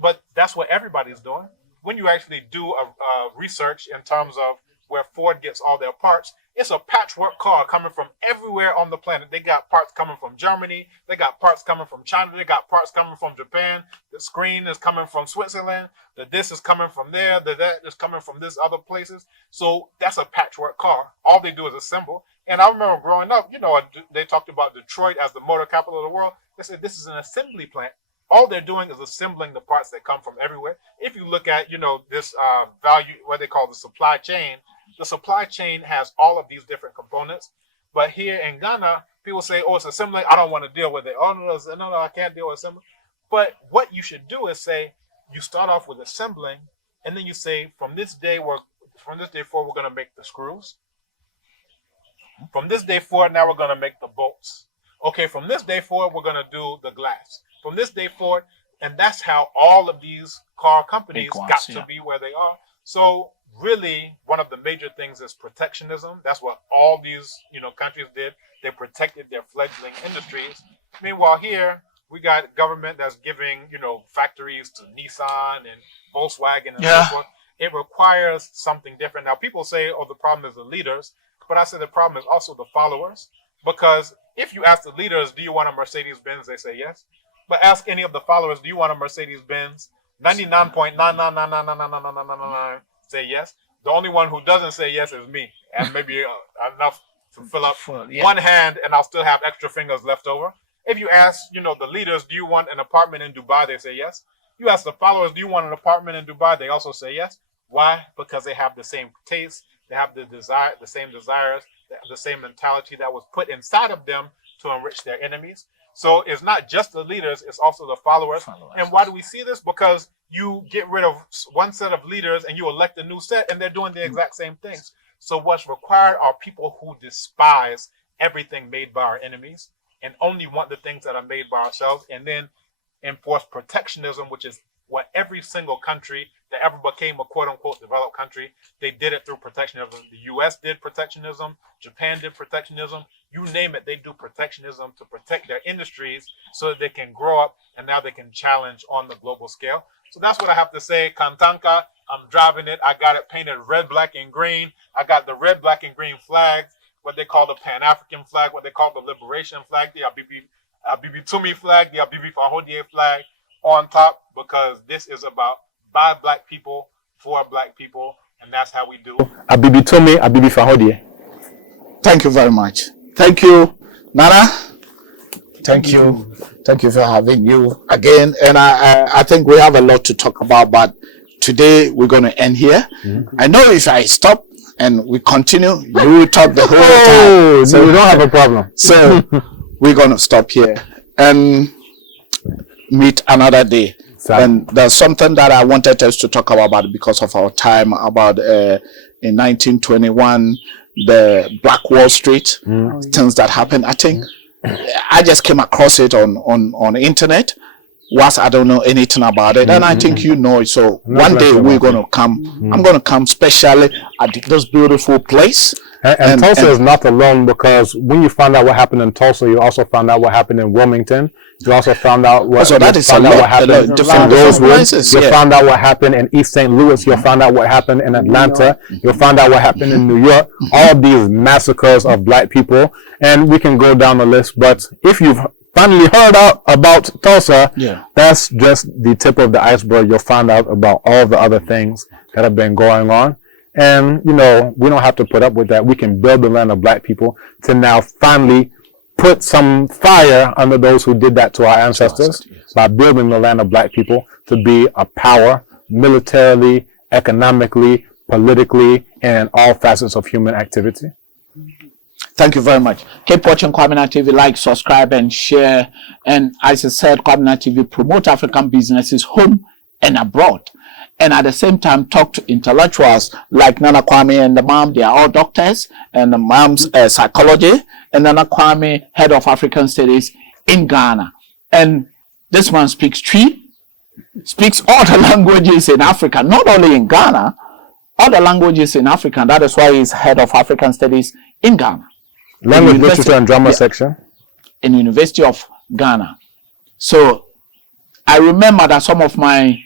but that's what everybody's doing. When you actually do a research in terms of where Ford gets all their parts, it's a patchwork car coming from everywhere on the planet. They got parts coming from Germany. They got parts coming from China. They got parts coming from Japan. The screen is coming from Switzerland. This is coming from there. That is coming from this other places. So that's a patchwork car. All they do is assemble. And I remember growing up, they talked about Detroit as the motor capital of the world. They said this is an assembly plant. All they're doing is assembling the parts that come from everywhere. If you look at, this value, what they call the supply chain has all of these different components. But here in Ghana, people say, oh, it's assembling. I don't want to deal with it. Oh, no, I can't deal with assembly. But what you should do is say, you start off with assembling, and then you say, from this day forward, we're going to make the screws. From this day forward, now we're going to make the bolts. Okay, from this day forward, we're going to do the glass. From this day forward, and that's how all of these car companies got to be where they are. So really one of the major things is protectionism. That's what all these, countries did. They protected their fledgling industries. Meanwhile, here we got government that's giving, factories to Nissan and Volkswagen and so forth. It requires something different. Now, people say, oh, the problem is the leaders. But I say the problem is also the followers. Because if you ask the leaders, do you want a Mercedes-Benz? They say yes. But ask any of the followers, do you want a Mercedes-Benz? 99.9999999 say yes. The only one who doesn't say yes is me. And maybe enough to fill up one hand, and I'll still have extra fingers left over. If you ask, the leaders, do you want an apartment in Dubai? They say yes. You ask the followers, do you want an apartment in Dubai? They also say yes. Why? Because they have the same taste. They have the same desires, the same mentality that was put inside of them to enrich their enemies. So it's not just the leaders, it's also the followers. And why do we see this? Because you get rid of one set of leaders and you elect a new set, and they're doing the exact same things. So what's required are people who despise everything made by our enemies and only want the things that are made by ourselves, and then enforce protectionism, which is what every single country that ever became a quote-unquote developed country, they did it through protectionism. The U.S. did protectionism. Japan did protectionism. You name it, they do protectionism to protect their industries so that they can grow up, and now they can challenge on the global scale. So that's what I have to say. Kantanka, I'm driving it. I got it painted red, black, and green. I got the red, black, and green flags, what they call the Pan-African flag, what they call the Liberation flag, the Abibitumi flag, the Abibitumi flag on top, because this is about by black people, for black people, and that's how we do. Abibitumi, Abibitumi. Thank you very much. Thank you, Nana. Thank you for having you again. And I think we have a lot to talk about, but today we're going to end here. I know if I stop and we continue, you will talk the whole time. So we don't have a problem. So we're going to stop here and meet another day. And there's something that I wanted us to talk about because of our time, about in 1921, the Black Wall Street, things that happened. I think I just came across it on the internet. Whilst I don't know anything about it, and I think you know it. So one day we're going to come. I'm going to come specially at this beautiful place. And Tulsa is not alone, because when you found out what happened in Tulsa, you also found out what happened in Wilmington. You also found out what, happened in Rosewood. You found out what happened in East St. Louis. You found out what happened in Atlanta. You found out what happened in New York. All of these massacres of black people, and we can go down the list. But if you've finally heard out about Tulsa, that's just the tip of the iceberg. You'll find out about all the other things that have been going on. And, we don't have to put up with that. We can build the land of black people to now finally put some fire under those who did that to our ancestors by building the land of black people to be a power militarily, economically, politically, and in all facets of human activity. Thank you very much. Keep watching Kwaminat TV, like, subscribe, and share. And as I said, Kwaminat TV promote African businesses home and abroad. And at the same time, talk to intellectuals like Nana Kwame and the mom. They are all doctors, and the mom's psychology, and Nana Kwame, head of African studies in Ghana. And this man speaks Twi, speaks all the languages in Africa, not only in Ghana, all the languages in Africa. That is why he's head of African studies in Ghana. Language, literature, and drama section in University of Ghana. So I remember that some of my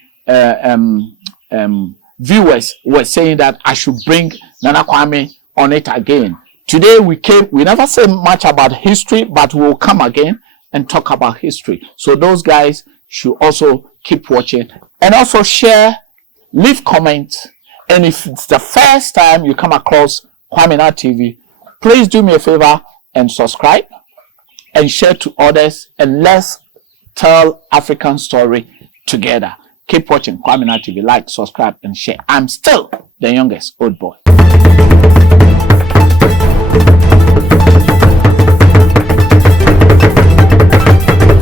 viewers were saying that I should bring Nana Kwame on it again. Today we never say much about history, but we'll come again and talk about history. So those guys should also keep watching, and also share, leave comments. And if it's the first time you come across Kwaminat TV, please do me a favor and subscribe and share to others, and let's tell African story together. Keep watching Kwaminat TV, like, subscribe, and share. I'm still the youngest old boy.